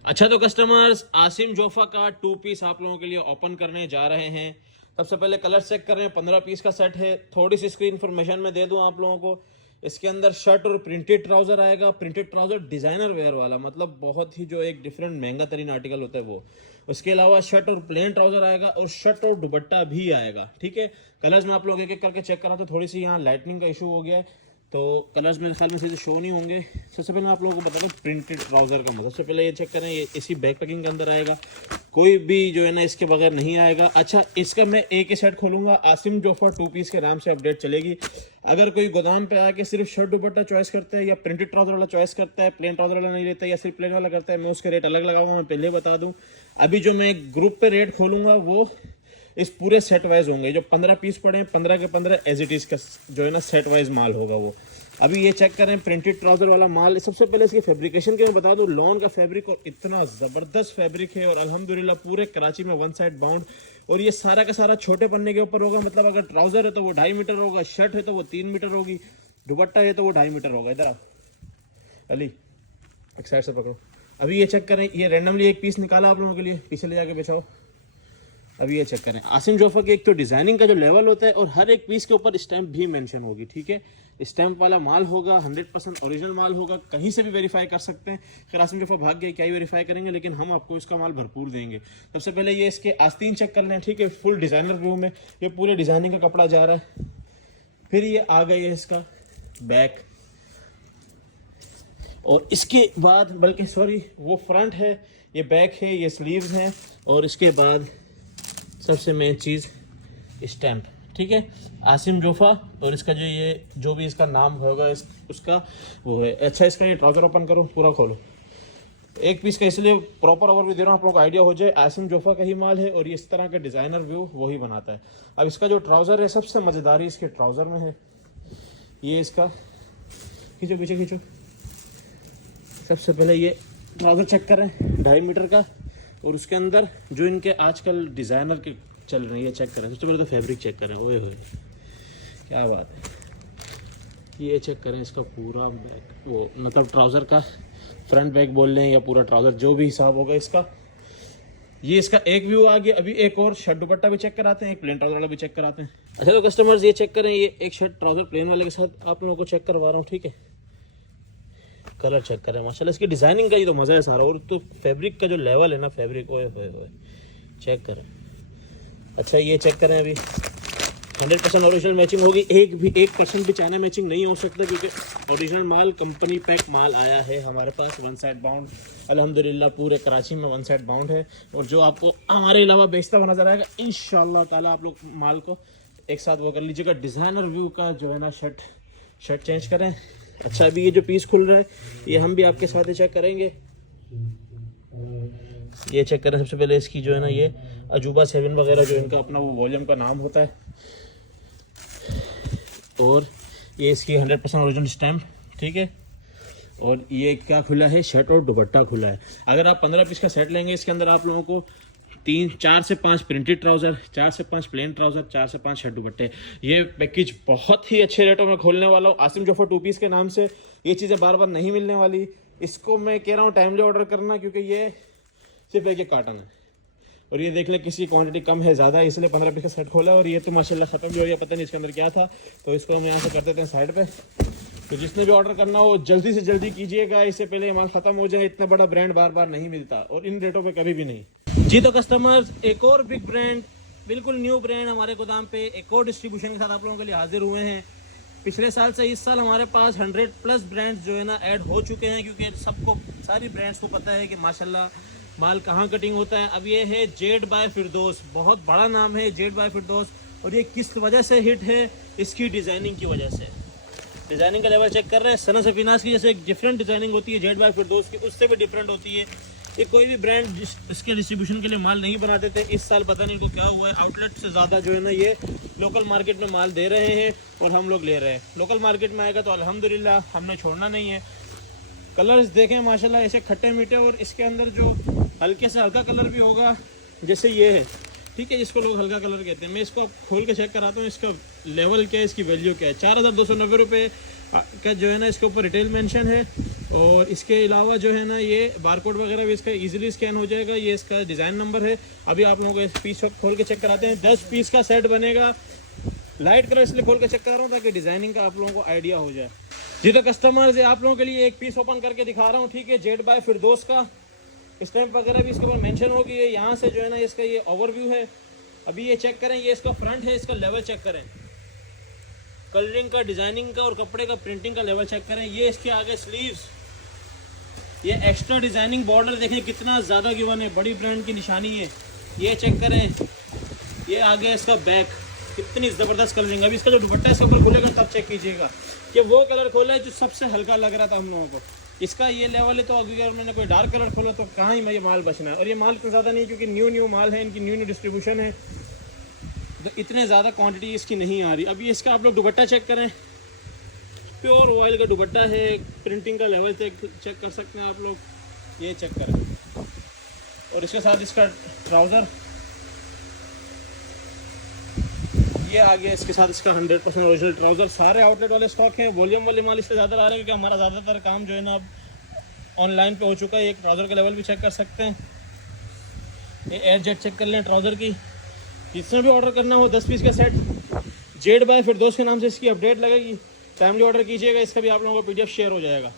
अच्छा तो कस्टमर्स, आसिम जोफा का 2 पीस आप लोगों के लिए ओपन करने जा रहे हैं। सबसे पहले कलर चेक कर रहे हैं। 15 पीस का सेट है। थोड़ी सी इसकी इन्फॉर्मेशन में दे दूं आप लोगों को। इसके अंदर शर्ट और प्रिंटेड ट्राउज़र आएगा। प्रिंटेड ट्राउज़र डिज़ाइनर वेयर वाला, मतलब बहुत ही जो एक डिफरेंट महंगा तरीन आर्टिकल होता है वो। उसके अलावा शर्ट और प्लेन ट्राउजर आएगा और शर्ट और दुपट्टा भी आएगा। ठीक है, कलर्स में आप लोग एक एक करके चेक करा, तो थोड़ी सी यहाँ लाइटनिंग का इशू हो गया है, तो कलर्स मेरे ख्याल में सीधे शो नहीं होंगे। सबसे पहले मैं आप लोगों को बता दूं प्रिंटेड ट्राउज़र का मतलब, सबसे पहले ये चेक करें, ये इसी बैक पैकिंग के अंदर आएगा, कोई भी जो है ना इसके बगैर नहीं आएगा। अच्छा, इसका मैं एक ही सेट खोलूंगा, आसिम जोफा 2 पीस के नाम से अपडेट चलेगी। अगर कोई गोदाम पे आके सिर्फ शर्ट दुपट्टा चॉइस करता है या प्रिंटेड ट्राउज़र वाला चॉइस करता है, प्लेन ट्राउज़र वाला नहीं लेता या सिर्फ प्लेन वाला करता है, मैं उसके रेट अलग लगाऊंगा। मैं पहले बता दूँ, अभी जो मैं ग्रुप पे रेट खोलूंगा वो इस पूरे सेट वाइज होंगे। जो 15 पीस पड़े हैं 15 के 15 एज इट इज़ का जो है ना सेट वाइज माल होगा वो। अभी ये चेक करें प्रिंटेड ट्राउज़र वाला माल। सबसे पहले इसके फैब्रिकेशन के मैं बता दूं, लॉन का फैब्रिक और इतना ज़बरदस्त फैब्रिक है और अल्हम्दुलिल्लाह पूरे कराची में 1 साइड बाउंड, और ये सारा का सारा छोटे पन्ने के ऊपर होगा। मतलब अगर ट्राउज़र है तो वो 2.5 मीटर होगा, शर्ट है तो वो 3 मीटर होगी, दुपट्टा है तो वो 2.5 मीटर होगा। इधर अली एक साइड से पकड़ो। अभी ये चेक करें, ये रैंडमली एक पीस निकाला आप लोगों के लिए, पीछे ले जाके बिछाओ। अभी ये चेक करें, आसिम जोफा की एक तो डिज़ाइनिंग का जो लेवल होता है और हर एक पीस के ऊपर स्टैंप भी मेंशन होगी। ठीक है, स्टैंप वाला माल होगा, 100% ओरिजिनल माल होगा, कहीं से भी वेरीफाई कर सकते हैं। खैर आसिम जोफा भाग गया, क्या ही वेरीफाई करेंगे, लेकिन हम आपको इसका माल भरपूर देंगे। सबसे पहले ये इसके आस्तीन चेक कर लें। ठीक है, फुल डिज़ाइनर व्यू में ये पूरे डिज़ाइनिंग का कपड़ा जा रहा है। फिर ये आ गई है इसका बैक, और इसके बाद बल्कि सॉरी वो फ्रंट है, ये बैक है, ये स्लीव्स हैं, और इसके बाद सबसे मेन चीज़ स्टैम्प। ठीक है, आसिम जोफा, और इसका जो भी इसका नाम होगा उसका वो है। अच्छा, इसका ये ट्राउज़र ओपन करो, पूरा खोलो। एक पीस का इसलिए प्रॉपर ओवरव्यू दे रहा हूँ आप लोगों को आइडिया हो जाए, आसिम जोफा का ही माल है और ये इस तरह का डिज़ाइनर व्यू वही बनाता है। अब इसका जो ट्राउज़र है, सबसे मज़ेदारी इसके ट्राउज़र में है। ये इसका खींचो, पीछे खींचो। सबसे पहले ये ट्राउज़र चेक करें, 2.5 मीटर का, और उसके अंदर जो इनके आजकल डिज़ाइनर के चल रही है चेक करें। सबसे पहले तो फैब्रिक चेक करें, ओए होए क्या बात है। ये चेक करें इसका पूरा बैक, वो मतलब ट्राउज़र का फ्रंट बैक बोल लें या पूरा ट्राउज़र, जो भी हिसाब होगा इसका। ये इसका एक व्यू आ गया। अभी एक और शर्ट दुपट्टा भी चेक कराते हैं, एक प्लेन ट्राउज़र वाला भी चेक कराते हैं। अच्छा तो कस्टमर्स ये चेक करें, ये एक शर्ट ट्राउज़र प्लेन वाले के साथ आप लोगों को चेक करवा रहा हूँ। ठीक है, कलर चेक करें, माशाल्लाह इसकी डिज़ाइनिंग का ही तो मज़ा है सारा, और तो फैब्रिक का जो लेवल है ना, फैब्रिक ओए होए चेक करें। अच्छा ये चेक करें, अभी 100% ओरिजिनल मैचिंग होगी, 1% भी चाइना मैचिंग नहीं हो सकता, क्योंकि ओरिजिनल माल कंपनी पैक माल आया है हमारे पास, 1 साइड बाउंड। अल्हम्दुलिल्लाह पूरे कराची में 1 साइड बाउंड है, और जो आपको हमारे अलावा बेचता हुआ नजर आएगा इंशाल्लाह ताला, आप लोग माल को एक साथ वो कर लीजिएगा। डिज़ाइनर व्यू का जो है ना शर्ट चेंज करें। अच्छा, अभी ये जो पीस खुल रहा है ये हम भी आपके साथ ही चेक करेंगे। ये चेक करें, सबसे पहले इसकी जो है ना ये अजूबा 7 वगैरह जो इनका अपना वो वॉल्यूम का नाम होता है, और ये इसकी 100% ओरिजिनल स्टैम्प। ठीक है, और ये क्या खुला है, शर्ट और दुपट्टा खुला है। अगर आप 15 पीस का सेट लेंगे, इसके अंदर आप लोगों को 4 से 5 प्रिंटेड ट्राउज़र, 4 से 5 प्लेन ट्राउज़र, 4 से 5 शर्ट दुपट्टे। ये पैकेज बहुत ही अच्छे रेटों में खोलने वाला हूँ आसिम जोफा 2 पीस के नाम से। ये चीज़ें बार बार नहीं मिलने वाली, इसको मैं कह रहा हूँ टाइमली ऑर्डर करना, क्योंकि ये सिर्फ एक कार्टन है, और ये देख ले किसी क्वांटिटी कम है ज़्यादा, इसलिए 15 पीस का सेट खोला, और ये तो माशाल्लाह ख़त्म भी हो गया, पता नहीं इसके अंदर क्या था। तो इसको हम यहाँ से कर देते हैं साइड पे। तो जिसने भी ऑर्डर करना हो जल्दी से जल्दी कीजिएगा, इससे पहले ये माल ख़त्म हो जाए। इतना बड़ा ब्रांड बार बार नहीं मिलता, और इन रेटों पे कभी भी नहीं। जी तो कस्टमर्स, एक और बिग ब्रांड, बिल्कुल न्यू ब्रांड हमारे गोदाम पे एक और डिस्ट्रीब्यूशन के साथ आप लोगों के लिए हाजिर हुए हैं। पिछले साल से इस साल हमारे पास 100+ ब्रांड्स जो है ना ऐड हो चुके हैं, क्योंकि सबको सारी ब्रांड्स को पता है कि माशाल्लाह माल कहाँ कटिंग होता है। अब ये है जेड बाय फिरदौस, बहुत बड़ा नाम है जेड बाय फिरदौस, और ये किस वजह से हिट है, इसकी डिज़ाइनिंग की वजह से। डिज़ाइनिंग का लेवल चेक कर रहे हैं, सना सफीनास की जैसे एक डिफरेंट डिज़ाइनिंग होती है, जेड बाय फिरदौस की उससे भी डिफरेंट होती है। ये कोई भी ब्रांड इसके डिस्ट्रीब्यूशन के लिए माल नहीं बनाते थे, इस साल पता नहीं इनको क्या हुआ है, आउटलेट से ज़्यादा जो है ना ये लोकल मार्केट में माल दे रहे हैं, और हम लोग ले रहे हैं। लोकल मार्केट में आएगा तो अल्हम्दुलिल्लाह हमने छोड़ना नहीं है। कलर्स देखें माशाल्लाह ऐसे खट्टे मीठे, और इसके अंदर जो हल्के से हल्का कलर भी होगा, जैसे ये है। ठीक है, जिसको लोग हल्का कलर कहते हैं। मैं इसको खोल के चेक कराता हूँ, इसका लेवल क्या है, इसकी वैल्यू क्या है। 4290 रुपये का जो है ना इसके ऊपर रिटेल मेंशन है, और इसके अलावा जो है ना ये बारकोड वगैरह भी इसका इजीली स्कैन हो जाएगा। ये इसका डिज़ाइन नंबर है। अभी आप लोगों को इस पीस खोल के चेक कराते हैं। 10 पीस का सेट बनेगा। लाइट कलर इसलिए खोल के चेक कर रहा हूँ ताकि डिज़ाइनिंग का आप लोगों को आइडिया हो जाए। जी तो कस्टमर्स, आप लोगों के लिए एक पीस ओपन करके दिखा रहा हूँ। ठीक है, जेड बाय फिरदौस का स्टैम्प वगैरह भी इसके ऊपर मेंशन होगी। ये यहाँ से जो है ना इसका ये ओवरव्यू है। अभी ये चेक करें, ये इसका फ्रंट है, इसका लेवल चेक करें, कलरिंग का, डिजाइनिंग का और कपड़े का प्रिंटिंग का लेवल चेक करें। ये इसके आगे स्लीव्स, ये एक्स्ट्रा डिजाइनिंग बॉर्डर देखिए कितना ज़्यादा गिवन है, बड़ी ब्रांड की निशानी है। ये चेक करें, ये आगे इसका बैक, कितनी ज़बरदस्त कलरिंग। अभी इसका जो दुपट्टा है इसके ऊपर खुलेगा तब चेक कीजिएगा कि वो कलर खोला है जो सबसे हल्का लग रहा था हम लोगों को। इसका ये लेवल है, तो अगर मैंने कोई डार्क कलर खोला तो कहाँ ही ये माल बचना है। और ये माल इतना ज़्यादा नहीं क्योंकि न्यू माल है, इनकी न्यू डिस्ट्रीब्यूशन है, तो इतने ज़्यादा क्वांटिटी इसकी नहीं आ रही। अभी इसका आप लोग दुपट्टा चेक करें, प्योर ऑयल का दुपट्टा है, प्रिंटिंग का लेवल चेक कर सकते हैं आप लोग, ये चेक करें। और इसके साथ इसका ट्राउज़र, ये आ गया इसके साथ इसका 100% ओरिजिनल ट्राउज़र। सारे आउटलेट वाले स्टॉक हैं, वॉल्यूम वाले माल इससे ज़्यादा ला रहे हैं क्योंकि हमारा ज़्यादातर काम जो है ना अब ऑनलाइन पे हो चुका है। एक ट्राउज़र का लेवल भी चेक कर सकते हैं, ये एयर जेट चेक कर लें ट्राउज़र की। जितना भी ऑर्डर करना हो 10 पीस का सेट जेड बाय फिरदौस के नाम से इसकी अपडेट लगेगी, टाइमली ऑर्डर कीजिएगा, इसका भी आप लोगों को PDF शेयर हो जाएगा।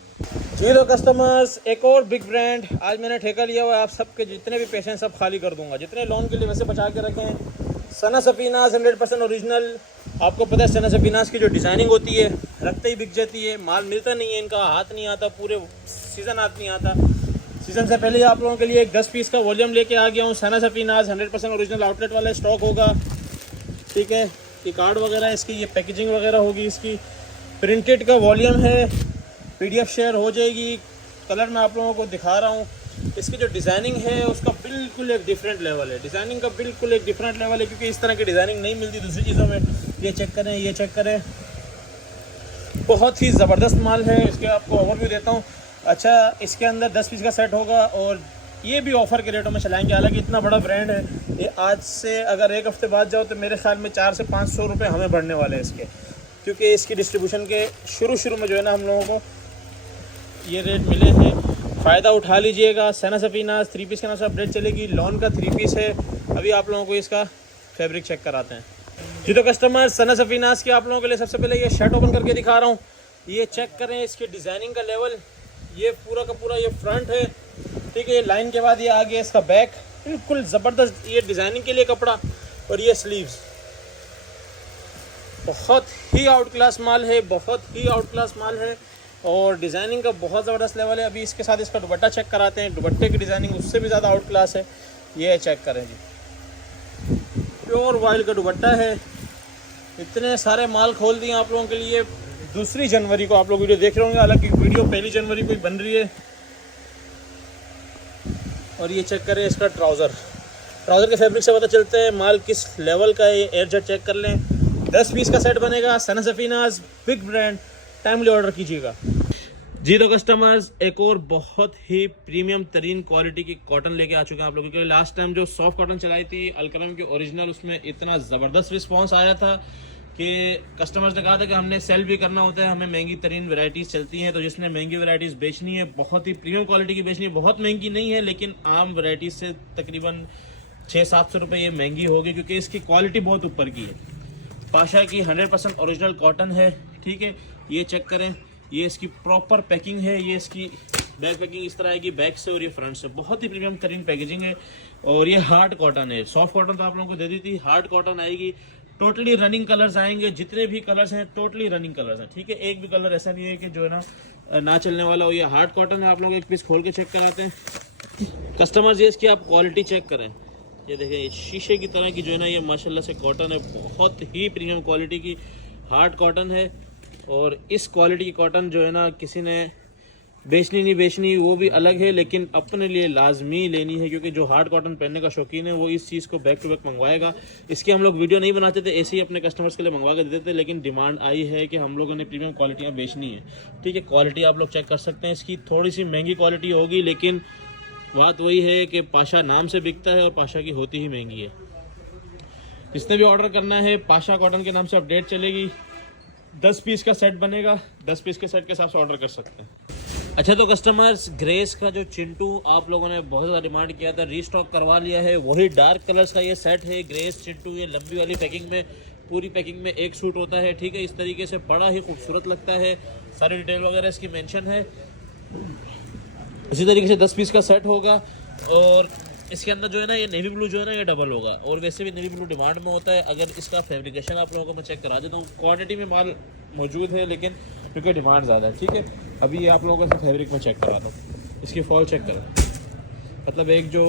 जी तो कस्टमर्स, एक और बिग ब्रांड आज मैंने ठेका लिया हुआ है, आप सबके जितने भी पैसे हैं सब खाली कर दूंगा। जितने लोन के लिए वैसे बचा के रखें। सना सफीनाज 100% ओरिजिनल। आपको पता है सना सफीनाज की जो डिज़ाइनिंग होती है रखते ही बिक जाती है, माल मिलता नहीं है, इनका हाथ नहीं आता, पूरे सीज़न हाथ नहीं आता। सीज़न से पहले आप लोगों के लिए एक 10 पीस का वॉल्यूम लेके आ गया हूँ। सना सफीनाज 100% ओरिजिनल आउटलेट वाला स्टॉक होगा, ठीक है। ये कार्ड वगैरह इसकी, ये पैकेजिंग वगैरह होगी इसकी, प्रिंटेड का वॉल्यूम है, PDF शेयर हो जाएगी। कलर मैं आप लोगों को दिखा रहा हूँ। इसकी जो डिज़ाइनिंग है उसका बिल्कुल एक डिफरेंट लेवल है, डिज़ाइनिंग का बिल्कुल एक डिफरेंट लेवल है, क्योंकि इस तरह की डिज़ाइनिंग नहीं मिलती दूसरी चीज़ों में। ये चेक करें, ये चेक करें, बहुत ही ज़बरदस्त माल है। इसके आपको ओवरव्यू देता हूँ। अच्छा, इसके अंदर 10 पीस का सेट होगा और ये भी ऑफ़र के रेटों में चलाएंगे। हालांकि इतना बड़ा ब्रांड है, ये आज से अगर एक हफ़्ते बाद जाओ तो मेरे ख्याल में 400 से 500 रुपये हमें बढ़ने वाले हैं इसके, क्योंकि इसकी डिस्ट्रीब्यूशन के शुरू में जो है ना हम लोगों को ये रेट मिले हैं। फ़ायदा उठा लीजिएगा। सना सफीनाज 3 पीस के नाम से अपडेट चलेगी, लॉन का 3 पीस है। अभी आप लोगों को इसका फैब्रिक चेक कराते हैं। जी तो कस्टमर, सना सफीनाज के आप लोगों के लिए सबसे पहले ये शर्ट ओपन करके दिखा रहा हूँ। ये चेक करें इसकी डिज़ाइनिंग का लेवल, ये पूरा का पूरा ये फ्रंट है, ठीक है। लाइन के बाद ये आ गया इसका बैक, बिल्कुल ज़बरदस्त ये डिज़ाइनिंग के लिए कपड़ा। और ये स्लीव्स, बहुत ही आउट क्लास माल है, बहुत ही आउट क्लास माल है और डिज़ाइनिंग का बहुत ज़बरदस्त लेवल है। अभी इसके साथ इसका दुपट्टा चेक कराते हैं, दुपट्टे की डिज़ाइनिंग उससे भी ज़्यादा आउट क्लास है। ये चेक करें जी, प्योर वाइल का दुपट्टा है। इतने सारे माल खोल दिए आप लोगों के लिए। 2 जनवरी को आप लोग वीडियो देख रहे होंगे, हालांकि वीडियो 1 जनवरी को ही बन रही है। और ये चेक करें इसका ट्राउज़र के फैब्रिक से पता चलता है माल किस लेवल का है। एयर जेट चेक कर लें। 10 पीस का सेट बनेगा। Sana Safinaz big brand, timely order कीजिएगा। जी तो कस्टमर्स, एक और बहुत ही प्रीमियम तरीन क्वालिटी की कॉटन लेके आ चुके हैं आप लोगों के लिए। लास्ट टाइम जो सॉफ्ट कॉटन चलाई थी अलकरम की ओरिजिनल, उसमें इतना ज़बरदस्त रिस्पांस आया था कि कस्टमर्स ने कहा था कि हमने सेल भी करना होता है, हमें महंगी तरीन वैरायटीज़ चलती हैं। तो जिसने महंगी वैरायटीज़ बेचनी है, बहुत ही प्रीमियम क्वालिटी की बेचनी है, बहुत महंगी नहीं है लेकिन आम वैरायटीज़ से तकरीबन 600-700 रुपये ये महंगी होगी, क्योंकि इसकी क्वालिटी बहुत ऊपर की है। पाशा की 100% ओरिजिनल कॉटन है, ठीक है। ये चेक करें, ये इसकी प्रॉपर पैकिंग है। ये इसकी बैक पैकिंग इस तरह आएगी, बैक से और ये फ्रंट से, बहुत ही प्रीमियम तरीन पैकेजिंग है। और ये हार्ड कॉटन है, सॉफ्ट कॉटन तो आप लोगों को दे दी थी, हार्ड कॉटन आएगी। टोटली रनिंग कलर्स आएंगे, जितने भी कलर्स हैं टोटली रनिंग कलर्स हैं, ठीक है। एक भी कलर ऐसा नहीं है कि जो है ना चलने वाला हो। ये हार्ड कॉटन है, आप लोग एक पीस खोल के चेक कराते हैं कस्टमर्स। ये इसकी आप क्वालिटी चेक करें, ये देखें, ये शीशे की तरह की जो है ना ये माशाल्लाह से कॉटन है, बहुत ही प्रीमियम क्वालिटी की हार्ड कॉटन है। और इस क्वालिटी की कॉटन जो है ना किसी ने बेचनी नहीं बेचनी वो भी अलग है, लेकिन अपने लिए लाजमी लेनी है, क्योंकि जो हार्ड कॉटन पहनने का शौकीन है वो इस चीज़ को बैक टू बैक मंगवाएगा। इसकी हम लोग वीडियो नहीं बनाते थे, ऐसे ही अपने कस्टमर्स के लिए मंगवा के देते थे, लेकिन डिमांड आई है कि हम लोगों ने प्रीमियम क्वालिटियाँ बेचनी है, ठीक है। क्वालिटी आप लोग चेक कर सकते हैं, इसकी थोड़ी सी महंगी क्वालिटी होगी, लेकिन बात वही है कि पाशा नाम से बिकता है और पाशा की होती ही महंगी है। जिसने भी ऑर्डर करना है पाशा कॉटन के नाम से अपडेट चलेगी, 10 पीस का सेट बनेगा, 10 पीस के सेट के हिसाब से ऑर्डर कर सकते हैं। अच्छा तो कस्टमर्स, ग्रेस का जो चिंटू आप लोगों ने बहुत ज़्यादा डिमांड किया था, रीस्टॉक करवा लिया है। वही डार्क कलर्स का ये सेट है, ग्रेस चिंटू। ये लंबी वाली पैकिंग में, पूरी पैकिंग में एक सूट होता है, ठीक है। इस तरीके से बड़ा ही खूबसूरत लगता है, सारी डिटेल वगैरह इसकी मेंशन है। इसी तरीके से 10 पीस का सेट होगा। और इसके अंदर जो है ना ये नेवी ब्लू जो है ना ये डबल होगा, और वैसे भी नेवी ब्लू डिमांड में होता है। अगर इसका फैब्रिकेशन आप लोगों को मैं चेक करा देता हूँ, क्वांटिटी में माल मौजूद है लेकिन क्योंकि डिमांड ज़्यादा है, ठीक है। अभी ये आप लोगों को फैब्रिक में चेक कराता हूँ, इसकी फॉल चेक करा, मतलब एक जो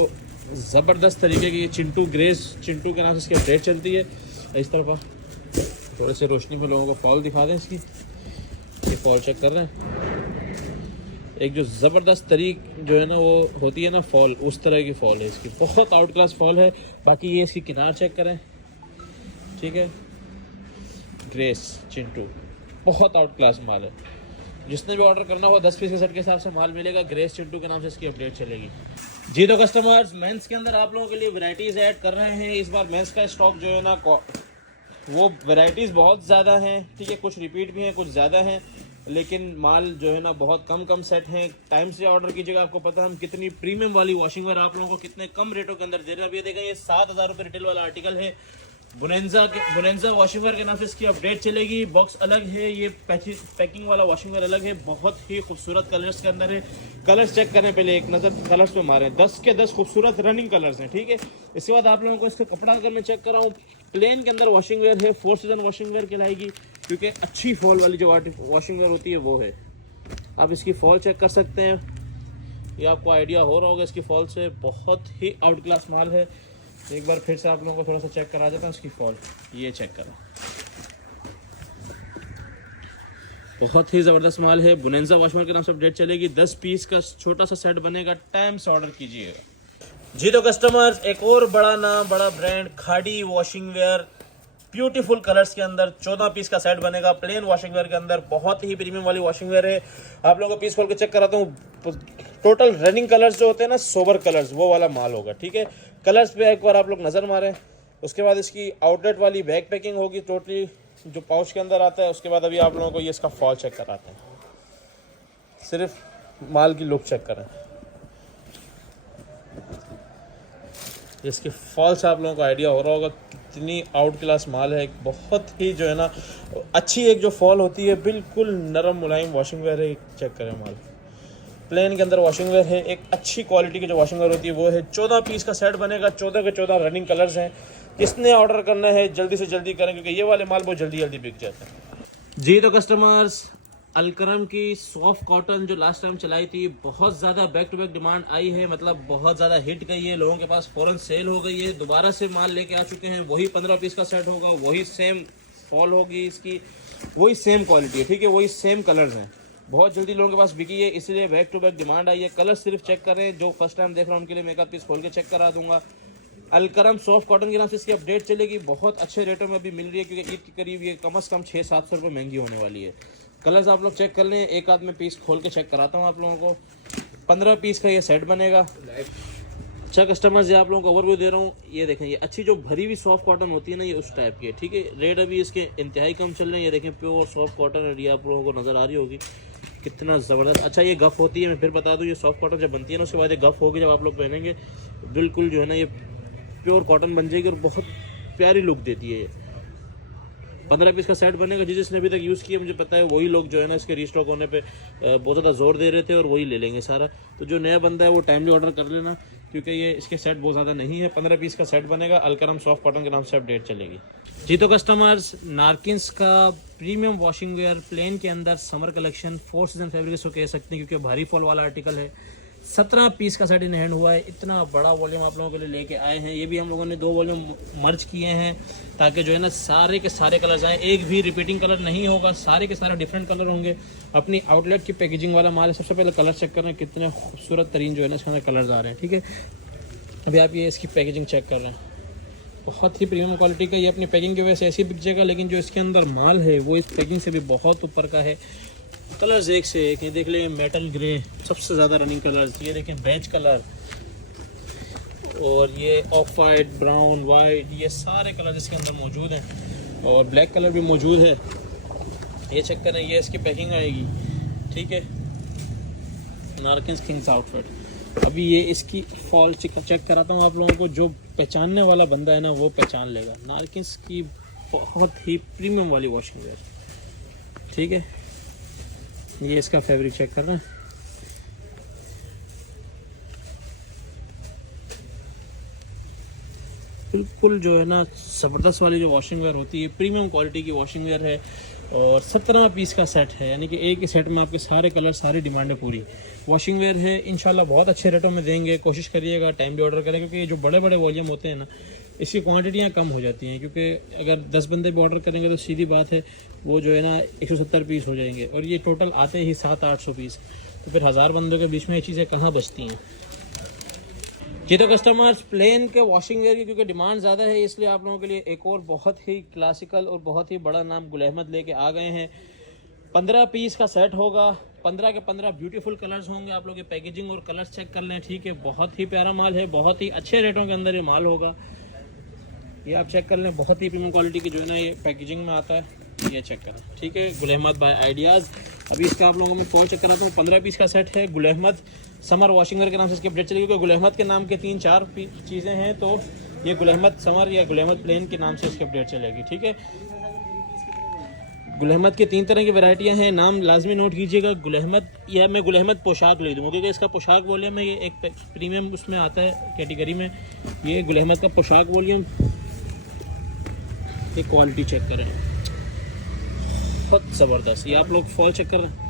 ज़बरदस्त तरीके की चिंटू ग्रेस, चिंटू के नाम से इसकी अपडेट चलती है। इस तरफ थोड़े से रोशनी में लोगों को फॉल दिखा दें इसकी, ये फॉल चेक कर रहे हैं। एक जो ज़बरदस्त तरीक जो है ना वो होती है ना फॉल, उस तरह की फॉल है इसकी, बहुत आउट क्लास फॉल है। बाकी ये इसकी किनार चेक करें, ठीक है, ग्रेस चिंटू बहुत आउट क्लास माल है। जिसने भी ऑर्डर करना हो 10 पीस के सेट के हिसाब से माल मिलेगा। ग्रेस चिंटू के नाम से इसकी अपडेट चलेगी। जी तो कस्टमर्स, मेंस के अंदर आप लोगों के लिए वैरायटीज़ ऐड कर रहे हैं। इस बार मेंस का स्टॉक जो है ना वो वैरायटीज़ बहुत ज़्यादा हैं, ठीक है, कुछ रिपीट भी हैं, कुछ ज़्यादा हैं, लेकिन माल जो है ना बहुत कम सेट हैं। टाइम से ऑर्डर कीजिएगा। आपको पता है हम कितनी प्रीमियम वाली वॉशिंग वेयर आप लोगों को कितने कम रेटों के अंदर दे रहे हैं। अभी देखें ये 7,000 रुपये रिटेल वाला आर्टिकल है। बुनेंजा वॉशिंग वेयर के नाम से इसकी अपडेट चलेगी। बॉक्स अलग है, ये पैकिंग वाला वॉशिंग वेयर अलग है। बहुत ही खूबसूरत कलर्स के अंदर है। कलर्स चेक करने पहले एक नज़र कलर्स पे मारें, 10 के 10 खूबसूरत रनिंग कलर्स हैं, ठीक है। इसके बाद आप लोगों को इसका कपड़ा अगर मैं चेक कर रहा हूँ, प्लेन के अंदर वॉशिंग वेयर है, 4 सीजन वॉशिंग वेयर कहलाएगी, क्योंकि अच्छी फॉल वाली जो वॉशिंग वेयर होती है वो है। आप इसकी फॉल चेक कर सकते हैं, ये आपको आइडिया हो रहा होगा इसकी फॉल से। बहुत ही आउट क्लास माल है। एक बार फिर से आप लोगों को थोड़ा सा चेक करा देता हूँ इसकी फॉल, ये चेक करो, बहुत ही ज़बरदस्त माल है। बुनेंजा वॉशवेयर के नाम से अपडेट चलेगी। 10 पीस का छोटा सा सेट बनेगा, टाइम से ऑर्डर कीजिएगा। जी तो कस्टमर्स, एक और बड़ा नाम, बड़ा ब्रांड, खाड़ी वॉशिंग वेयर, ब्यूटीफुल कलर्स के अंदर 14 पीस का सेट बनेगा, प्लेन वॉशिंग वेयर के अंदर। बहुत ही प्रीमियम वाली वॉशिंग वेयर है। आप लोगों को पीस खोल के चेक कराता हूँ। टोटल रनिंग कलर्स जो होते हैं ना, सोबर कलर्स, वो वाला माल होगा, ठीक है। कलर्स पे एक बार आप लोग नज़र मारें। उसके बाद इसकी आउटलेट वाली बैक पैकिंग होगी टोटली, जो पाउच के अंदर आता है। उसके बाद अभी आप लोगों को ये इसका फॉल चेक कराते हैं, सिर्फ माल की लुक चेक करें। इसके फॉल से आप लोगों को आइडिया हो रहा होगा कितनी आउट क्लास माल है। बहुत ही जो है ना अच्छी एक जो फॉल होती है, बिल्कुल नरम मुलायम वॉशिंग वेयर है। चेक करें माल, प्लेन के अंदर वॉशिंग वेयर है, एक अच्छी क्वालिटी की जो वॉशिंग वेयर होती है वो है। 14 पीस का सेट बनेगा, 14 के 14 रनिंग कलर्स हैं। किसने ऑर्डर करना है जल्दी से जल्दी करें, क्योंकि ये वाले माल बहुत जल्दी बिक जाते हैं। जी तो कस्टमर्स, अलकरम की सॉफ्ट कॉटन जो लास्ट टाइम चलाई थी, बहुत ज़्यादा बैक टू बैक डिमांड आई है, मतलब बहुत ज़्यादा हिट गई है, लोगों के पास फ़ौरन सेल हो गई है। दोबारा से माल लेके आ चुके हैं। वही 15 पीस का सेट होगा, वही सेम फॉल होगी इसकी, वही सेम क्वालिटी है, ठीक है, वही सेम कलर्स हैं। बहुत जल्दी लोगों के पास बिकी है, इसलिए बैक टू बैक डिमांड आई है। कलर सिर्फ चेक करें, जो फर्स्ट टाइम देख रहा हूँ उनके लिए मैं एक आध पीस खोल के चेक करा दूंगा। अलकरम सॉफ्ट कॉटन के नाम से इसकी अपडेट चलेगी। बहुत अच्छे रेटों में अभी मिल रही है, क्योंकि ईद के करीब ये कम से कम 600-700 रुपये महंगी होने वाली है। कलर्स आप लोग चेक कर लें, एक आध में पीस खोल के चेक कराता हूँ आप लोगों को। 15 पीस का ये सेट बनेगा। अच्छा कस्टमर्स, ये आप लोगों को ओवरव्यू दे रहा हूँ। ये देखें, ये अच्छी जो भरी हुई सॉफ्ट कॉटन होती है ना, ये उस टाइप की है, ठीक है। रेट अभी इसके इंतहाई कम चल रहे हैं। ये देखें, प्योर सॉफ्ट कॉटन है, ये आप लोगों को नज़र आ रही होगी कितना ज़बरदस्त। अच्छा, ये गफ़ होती है, मैं फिर बता दूँ, ये सॉफ्ट कॉटन जब बनती है ना, उसके बाद ये गफ़ होगी, जब आप लोग पहनेंगे बिल्कुल जो है ना ये प्योर कॉटन बन जाएगी और बहुत प्यारी लुक देती है। ये 15 पीस का सेट बनेगा। जिसने अभी तक यूज़ किया, मुझे पता है वही लोग जो है ना इसके रीस्टॉक होने पे बहुत ज़्यादा जोर दे रहे थे, और वही ले लेंगे सारा। तो जो नया बंदा है वो टाइमली ऑर्डर कर लेना, क्योंकि ये इसके सेट बहुत ज़्यादा नहीं है। 15 पीस का सेट बनेगा, अलकरम सॉफ्ट कॉटन के नाम से अपडेट चलेगी। जी तो कस्टमर्स, नारकिन्स का प्रीमियम वॉशिंग वेयर प्लेन के अंदर समर कलेक्शन 4 सीजन फैब्रिक इसको कह सकते हैं, क्योंकि भारी फॉल वाला आर्टिकल है। 17 पीस का सेट इन हैंड हुआ है। इतना बड़ा वॉल्यूम आप लोगों के लिए लेके आए हैं। ये भी हम लोगों ने 2 वॉल्यूम मर्ज किए हैं, ताकि जो है ना सारे के सारे कलर्स आए। एक भी रिपीटिंग कलर नहीं होगा, सारे के सारे डिफरेंट कलर होंगे। अपनी आउटलेट की पैकेजिंग वाला माल है। सबसे पहले कलर चेक कर रहे हैं, कितने खूबसूरत तरीन जो है ना इसके अंदर कलर्स आ रहे हैं, ठीक है। अभी आप ये इसकी पैकेजिंग चेक कर रहे हैं, बहुत ही प्रीमियम क्वालिटी का। ये अपनी पैकिंग की वजह से ऐसी बिक जाएगा, लेकिन जो इसके अंदर माल है वो इस पैकिंग से भी बहुत ऊपर का है। कलर्स एक से एक, ये देख लें, मेटल ग्रे सबसे ज़्यादा रनिंग कलर्स, ये देखें बेज कलर, और ये ऑफ वाइट, ब्राउन, वाइट, ये सारे कलर इसके अंदर मौजूद हैं, और ब्लैक कलर भी मौजूद है। ये चेक करें, ये इसकी पैकिंग आएगी, ठीक है। नारकिन्स किंग्स आउटफिट। अभी ये इसकी फॉल चेक कराता हूँ आप लोगों को। जो पहचानने वाला बंदा है ना वो पहचान लेगा। नारकिन्स की बहुत ही प्रीमियम वाली वॉशिंग वेयर, ठीक है। ये इसका फैब्रिक चेक कर रहे हैं, बिल्कुल जो है ना ज़बरदस्त वाली जो वॉशिंग वेयर होती है, प्रीमियम क्वालिटी की वॉशिंग वेयर है और 17 पीस का सेट है, यानी कि एक ही सेट में आपके सारे कलर, सारी डिमांडें पूरी वॉशिंग वेयर है। इंशाल्लाह बहुत अच्छे रेटों में देंगे, कोशिश करिएगा टाइमली ऑर्डर करें, क्योंकि ये जो बड़े बड़े वॉल्यूम होते हैं ना, इसकी क्वांटिटियाँ कम हो जाती हैं, क्योंकि अगर 10 बंदे भी ऑर्डर करेंगे तो सीधी बात है वो जो है ना 170 पीस हो जाएंगे, और ये टोटल आते ही 700-800 पीस, तो फिर 1000 बंदों के बीच में ये चीज़ें कहाँ बचती हैं। जी तो कस्टमर्स, प्लेन के वॉशिंग वेयर की क्योंकि डिमांड ज़्यादा है, इसलिए आप लोगों के लिए एक और बहुत ही क्लासिकल और बहुत ही बड़ा नाम गुल अहमद लेके आ गए हैं। 15 पीस का सेट होगा, 15 के 15 ब्यूटीफुल कलर्स होंगे। आप लोग ये पैकेजिंग और कलर्स चेक कर लें, ठीक है। बहुत ही प्यारा माल है, बहुत ही अच्छे रेटों के अंदर ये माल होगा। ये आप चेक कर लें, बहुत ही प्रीमियम क्वालिटी की जो है ना ये पैकेजिंग में आता है, ये चेक करें, ठीक है। Gul Ahmed bye ideas. अभी इसका आप लोगों को मैं फ़ोन चेक कराता हूँ। 15 पीस का सेट है, Gul Ahmed summer washing where के नाम से इसकी अपडेट चलेगी, क्योंकि गुल अहमद के नाम के 3-4 चीज़ें हैं, तो ये गुल अहमद समर या गुल अहमद प्लेन के नाम से इसकी अपडेट चलेगी, ठीक है। गुल अहमद के 3 तरह की वैरायटियां हैं, नाम लाजमी नोट कीजिएगा। गुल अहमद, या मैं गुल अहमद पोशाक ले दूँगा, क्योंकि इसका पोशाक वॉल्यूम है, ये एक प्रीमियम उसमें आता है कैटेगरी में। ये गुल अहमद का पोशाक वॉल्यूम, ये क्वालिटी चेक करें, बहुत ज़बरदस्त। ये आप लोग फॉल चेक कर रहे हैं,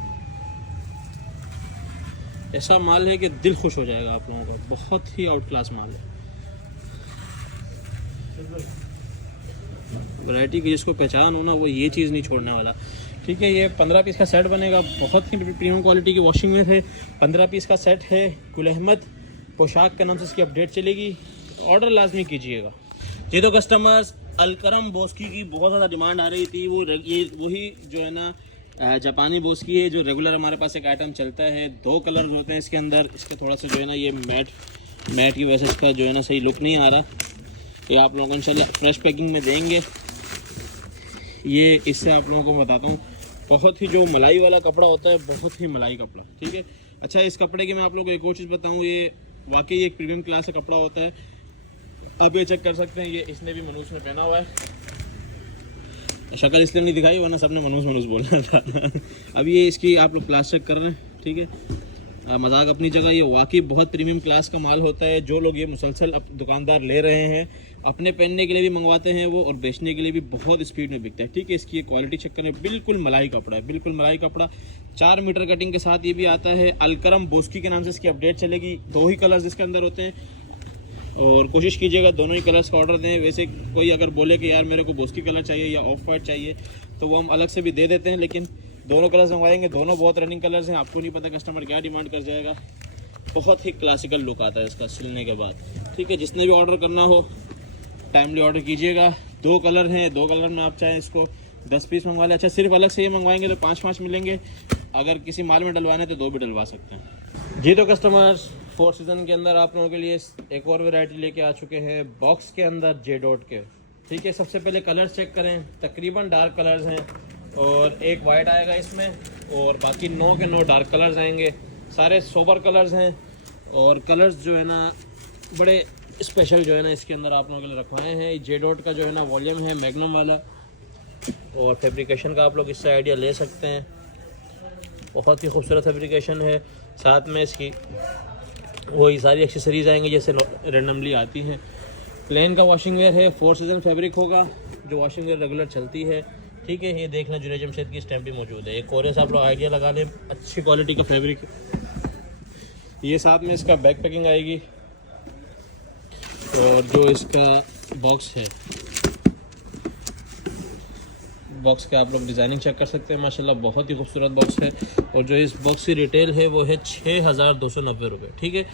ऐसा माल है कि दिल खुश हो जाएगा आप लोगों का, बहुत ही आउट क्लास माल है। वैरायटी की जिसको पहचान हो ना, वो ये चीज़ नहीं छोड़ने वाला, ठीक है। ये 15 पीस का सेट बनेगा, बहुत ही प्रीमियम क्वालिटी की वॉशिंग वेयर है। 15 पीस का सेट है, गुल अहमद पोशाक के नाम से इसकी अपडेट चलेगी, ऑर्डर लाजमी कीजिएगा। जी तो कस्टमर्स, अलकरम बोस्की की बहुत ज़्यादा डिमांड आ रही थी, वही जो है ना जापानी बोस्की है, जो रेगुलर हमारे पास एक आइटम चलता है। 2 कलर होते हैं इसके अंदर, इसका थोड़ा सा जो है ना ये मैट की वजह से इसका जो है ना सही लुक नहीं आ रहा। ये आप लोगों को इंशाल्लाह फ्रेश पैकिंग में देंगे। ये इससे आप लोगों को बताता हूँ, बहुत ही जो मलाई वाला कपड़ा होता है, बहुत ही मलाई कपड़ा, ठीक है। अच्छा, इस कपड़े की मैं आप लोगों को एक और चीज़ बताऊँ, ये वाकई एक प्रीमियम क्लास का कपड़ा होता है। आप ये चेक कर सकते हैं, ये इसने भी मनूस में पहना हुआ है। शक्ल इसलिए नहीं दिखाई, वरना सबने मनूस बोलना था। अब ये इसकी आप लोग क्लास चेक कर रहे हैं, ठीक है। मजाक अपनी जगह, ये वाकई बहुत प्रीमियम क्लास का माल होता है। जो लोग ये मुसलसल दुकानदार ले रहे हैं, अपने पहनने के लिए भी मंगवाते हैं वो, और बेचने के लिए भी बहुत स्पीड में बिकता है, ठीक है। इसकी क्वालिटी चेक करें, बिल्कुल मलाई कपड़ा है, बिल्कुल मलाई कपड़ा। 4 मीटर कटिंग के साथ ये भी आता है। अलकरम बोस्की के नाम से इसकी अपडेट चलेगी। 2 ही कलर्स इसके अंदर होते हैं, और कोशिश कीजिएगा दोनों ही कलर्स का ऑर्डर दें। वैसे कोई अगर बोले कि यार मेरे को बोस्की कलर चाहिए या ऑफ वाइट चाहिए, तो वो हम अलग से भी दे देते हैं, लेकिन दोनों कलर्स मंगवाएंगे। दोनों बहुत रनिंग कलर्स हैं, आपको नहीं पता कस्टमर क्या डिमांड कर जाएगा। बहुत ही क्लासिकल लुक आता है इसका सिलने के बाद, ठीक है। जिसने भी ऑर्डर करना हो टाइमली ऑर्डर कीजिएगा। 2 कलर हैं, 2 कलर में आप चाहें इसको 10 पीस मंगवा लें। अच्छा, सिर्फ अलग से ये मंगवाएंगे तो 5-5 मिलेंगे, अगर किसी माल में डलवाने तो 2 भी डलवा सकते हैं। जी तो कस्टमर्स, 4 सीज़न के अंदर आप लोगों के लिए एक और वैरायटी लेके आ चुके हैं, बॉक्स के अंदर जे डॉट के, ठीक है। सबसे पहले कलर्स चेक करें, तकरीबन डार्क कलर्स हैं, और एक वाइट आएगा इसमें, और बाकी 9 के 9 डार्क कलर्स आएंगे। सारे सोबर कलर्स हैं, और कलर्स जो है ना बड़े स्पेशल जो है ना इसके अंदर आप लोगों के लिए रखवाए हैं। जे डॉट का जो है ना वॉल्यूम है मैग्नम वाला, और फैब्रिकेशन का आप लोग इससे आइडिया ले सकते हैं। बहुत ही खूबसूरत फैब्रिकेशन है, साथ में इसकी वही सारी एक्सेसरीज आएंगी जैसे रेंडमली आती हैं। प्लेन का वॉशिंग वेयर है, 4 सीज़न फैब्रिक होगा, जो वॉशिंग वेयर रेगुलर चलती है, ठीक है। ये देख लें, जुनैद जमशेद की स्टैम्प भी मौजूद है। एक कोरे से आप लोग आइडिया लगा लें, अच्छी क्वालिटी का फैब्रिक। ये साथ में इसका बैक पैकिंग आएगी, और जो इसका बॉक्स है, बॉक्स का आप लोग डिज़ाइनिंग चेक कर सकते हैं, माशाल्लाह बहुत ही खूबसूरत बॉक्स है। और जो इस बॉक्स की रिटेल है वो है 6290 रुपये, ठीक है।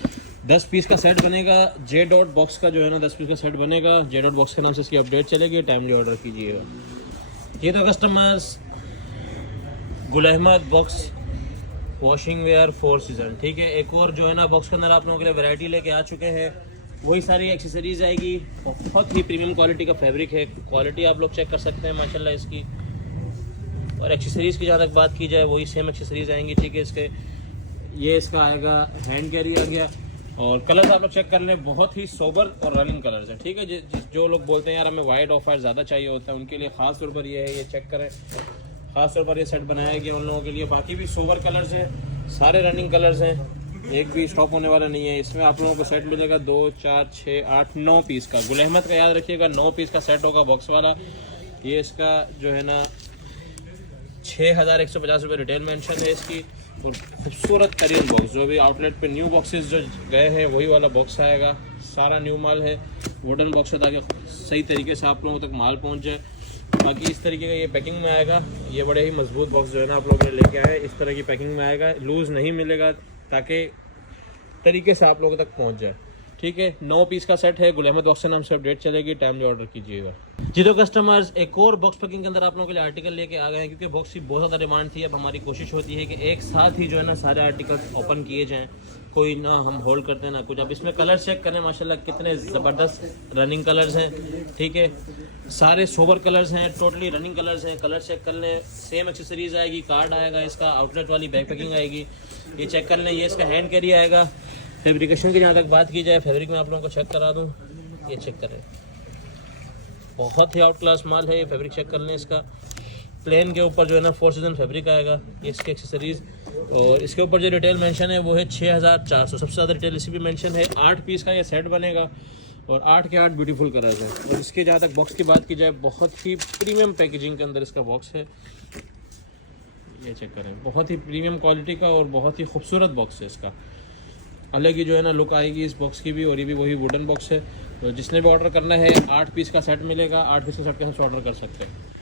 10 पीस का सेट बनेगा। जे डॉट बॉक्स का जो है ना 10 पीस का सेट बनेगा। जे डॉट बॉक्स के नाम से इसकी अपडेट चलेगी, टाइमली ऑर्डर कीजिएगा। ये तो customers, Gul Ahmed box washing wear 4 season, ठीक है। एक और जो है ना बॉक्स के अंदर आप लोगों के लिए वैरायटी लेके आ चुके हैं, वही सारी एक्सेसरीज आएगी। बहुत ही प्रीमियम क्वालिटी का फैब्रिक है, क्वालिटी आप लोग चेक कर सकते हैं माशाल्लाह इसकी। और एक्सेसरीज़ की जहाँ तक बात की जाए, वही सेम एक्सेसरीज आएंगी, ठीक है। इसके ये इसका आएगा, हैंड कैरी आ गया, और कलर्स आप लोग चेक कर लें, बहुत ही सोबर और रनिंग कलर्स हैं, ठीक है। जो लोग बोलते हैं यार हमें वाइट ऑफ वाइट ज़्यादा चाहिए होता है, उनके लिए ख़ास तौर पर ये है, ये चेक करें, ख़ास तौर पर ये सेट बनाया गया उन लोगों के लिए। बाकी भी सोबर कलर्स हैं, सारे रनिंग कलर्स हैं, एक भी स्टॉप होने वाला नहीं है। इसमें आप लोगों को सेट मिलेगा 2, 4, 6, 8, 9 पीस का। गुल अहमद का याद रखिएगा, 9 पीस का सेट होगा बॉक्स वाला। ये इसका जो है ना 6150 रुपये रिटेल मेंशन है इसकी। और खूबसूरत तरीन बॉक्स, जो भी आउटलेट पे न्यू बॉक्सेस जो गए हैं वही वाला बॉक्स आएगा। सारा न्यू माल है, वुडन बॉक्स है ताकि सही तरीके से आप लोगों तक माल पहुंच जाए। बाकी इस तरीके का ये पैकिंग में आएगा। ये बड़े ही मजबूत बॉक्स जो है ना आप लोगों ने लेके आए, इस तरह की पैकिंग में आएगा। लूज़ नहीं मिलेगा ताकि तरीके से आप लोगों तक पहुंच जाए। ठीक है, 9 पीस का सेट है। गुल अहमद बॉक्स से नाम से अपडेट चलेगी, टाइमली ऑर्डर कीजिएगा। जी तो कस्टमर्स, एक और बॉक्स पैकिंग के अंदर आप लोगों के लिए आर्टिकल लेके आ गए हैं, क्योंकि बॉक्स की बहुत ज़्यादा डिमांड थी। अब हमारी कोशिश होती है कि एक साथ ही जो है ना सारे आर्टिकल्स ओपन किए जाएँ, कोई ना हम होल्ड करते हैं ना कुछ। अब इसमें कलर चेक करें, माशाल्लाह कितने ज़बरदस्त रनिंग कलर्स हैं। ठीक है, सारे सोबर कलर्स हैं, टोटली रनिंग कलर्स हैं। कलर चेक कर लें, सेम एक्सेसरीज आएगी, कार्ड आएगा इसका, आउटलेट वाली बैक पैकिंग आएगी। ये चेक कर लें, ये इसका हैंड कैरी आएगा। फैब्रिकेशन की जहाँ तक बात की जाए, फैब्रिक में आप लोगों को चेक करा दूँ, ये चेक करें, बहुत ही आउट क्लास माल है। ये फैब्रिक चेक कर लें इसका। प्लेन के ऊपर जो है ना 4 सीजन फैब्रिक आएगा, ये इसके एक्सेसरीज। और इसके ऊपर जो रिटेल मेंशन है वो है 6400, सबसे ज़्यादा रिटेल इसी भी मेंशन है। 8 पीस का ये सेट बनेगा और 8 के 8 ब्यूटीफुल कलर्स हैं। और इसके जहाँ तक बॉक्स की बात की जाए, बहुत ही प्रीमियम पैकेजिंग के अंदर इसका बॉक्स है। ये चेक करें, बहुत ही प्रीमियम क्वालिटी का और बहुत ही खूबसूरत बॉक्स है इसका। अलग ही जो है ना लुक आएगी इस बॉक्स की भी। और ये भी वही वुडन बॉक्स है। तो जिसने भी ऑर्डर करना है 8 पीस का सेट मिलेगा। 8 पीस का सेट के साथ ऑर्डर कर सकते हैं।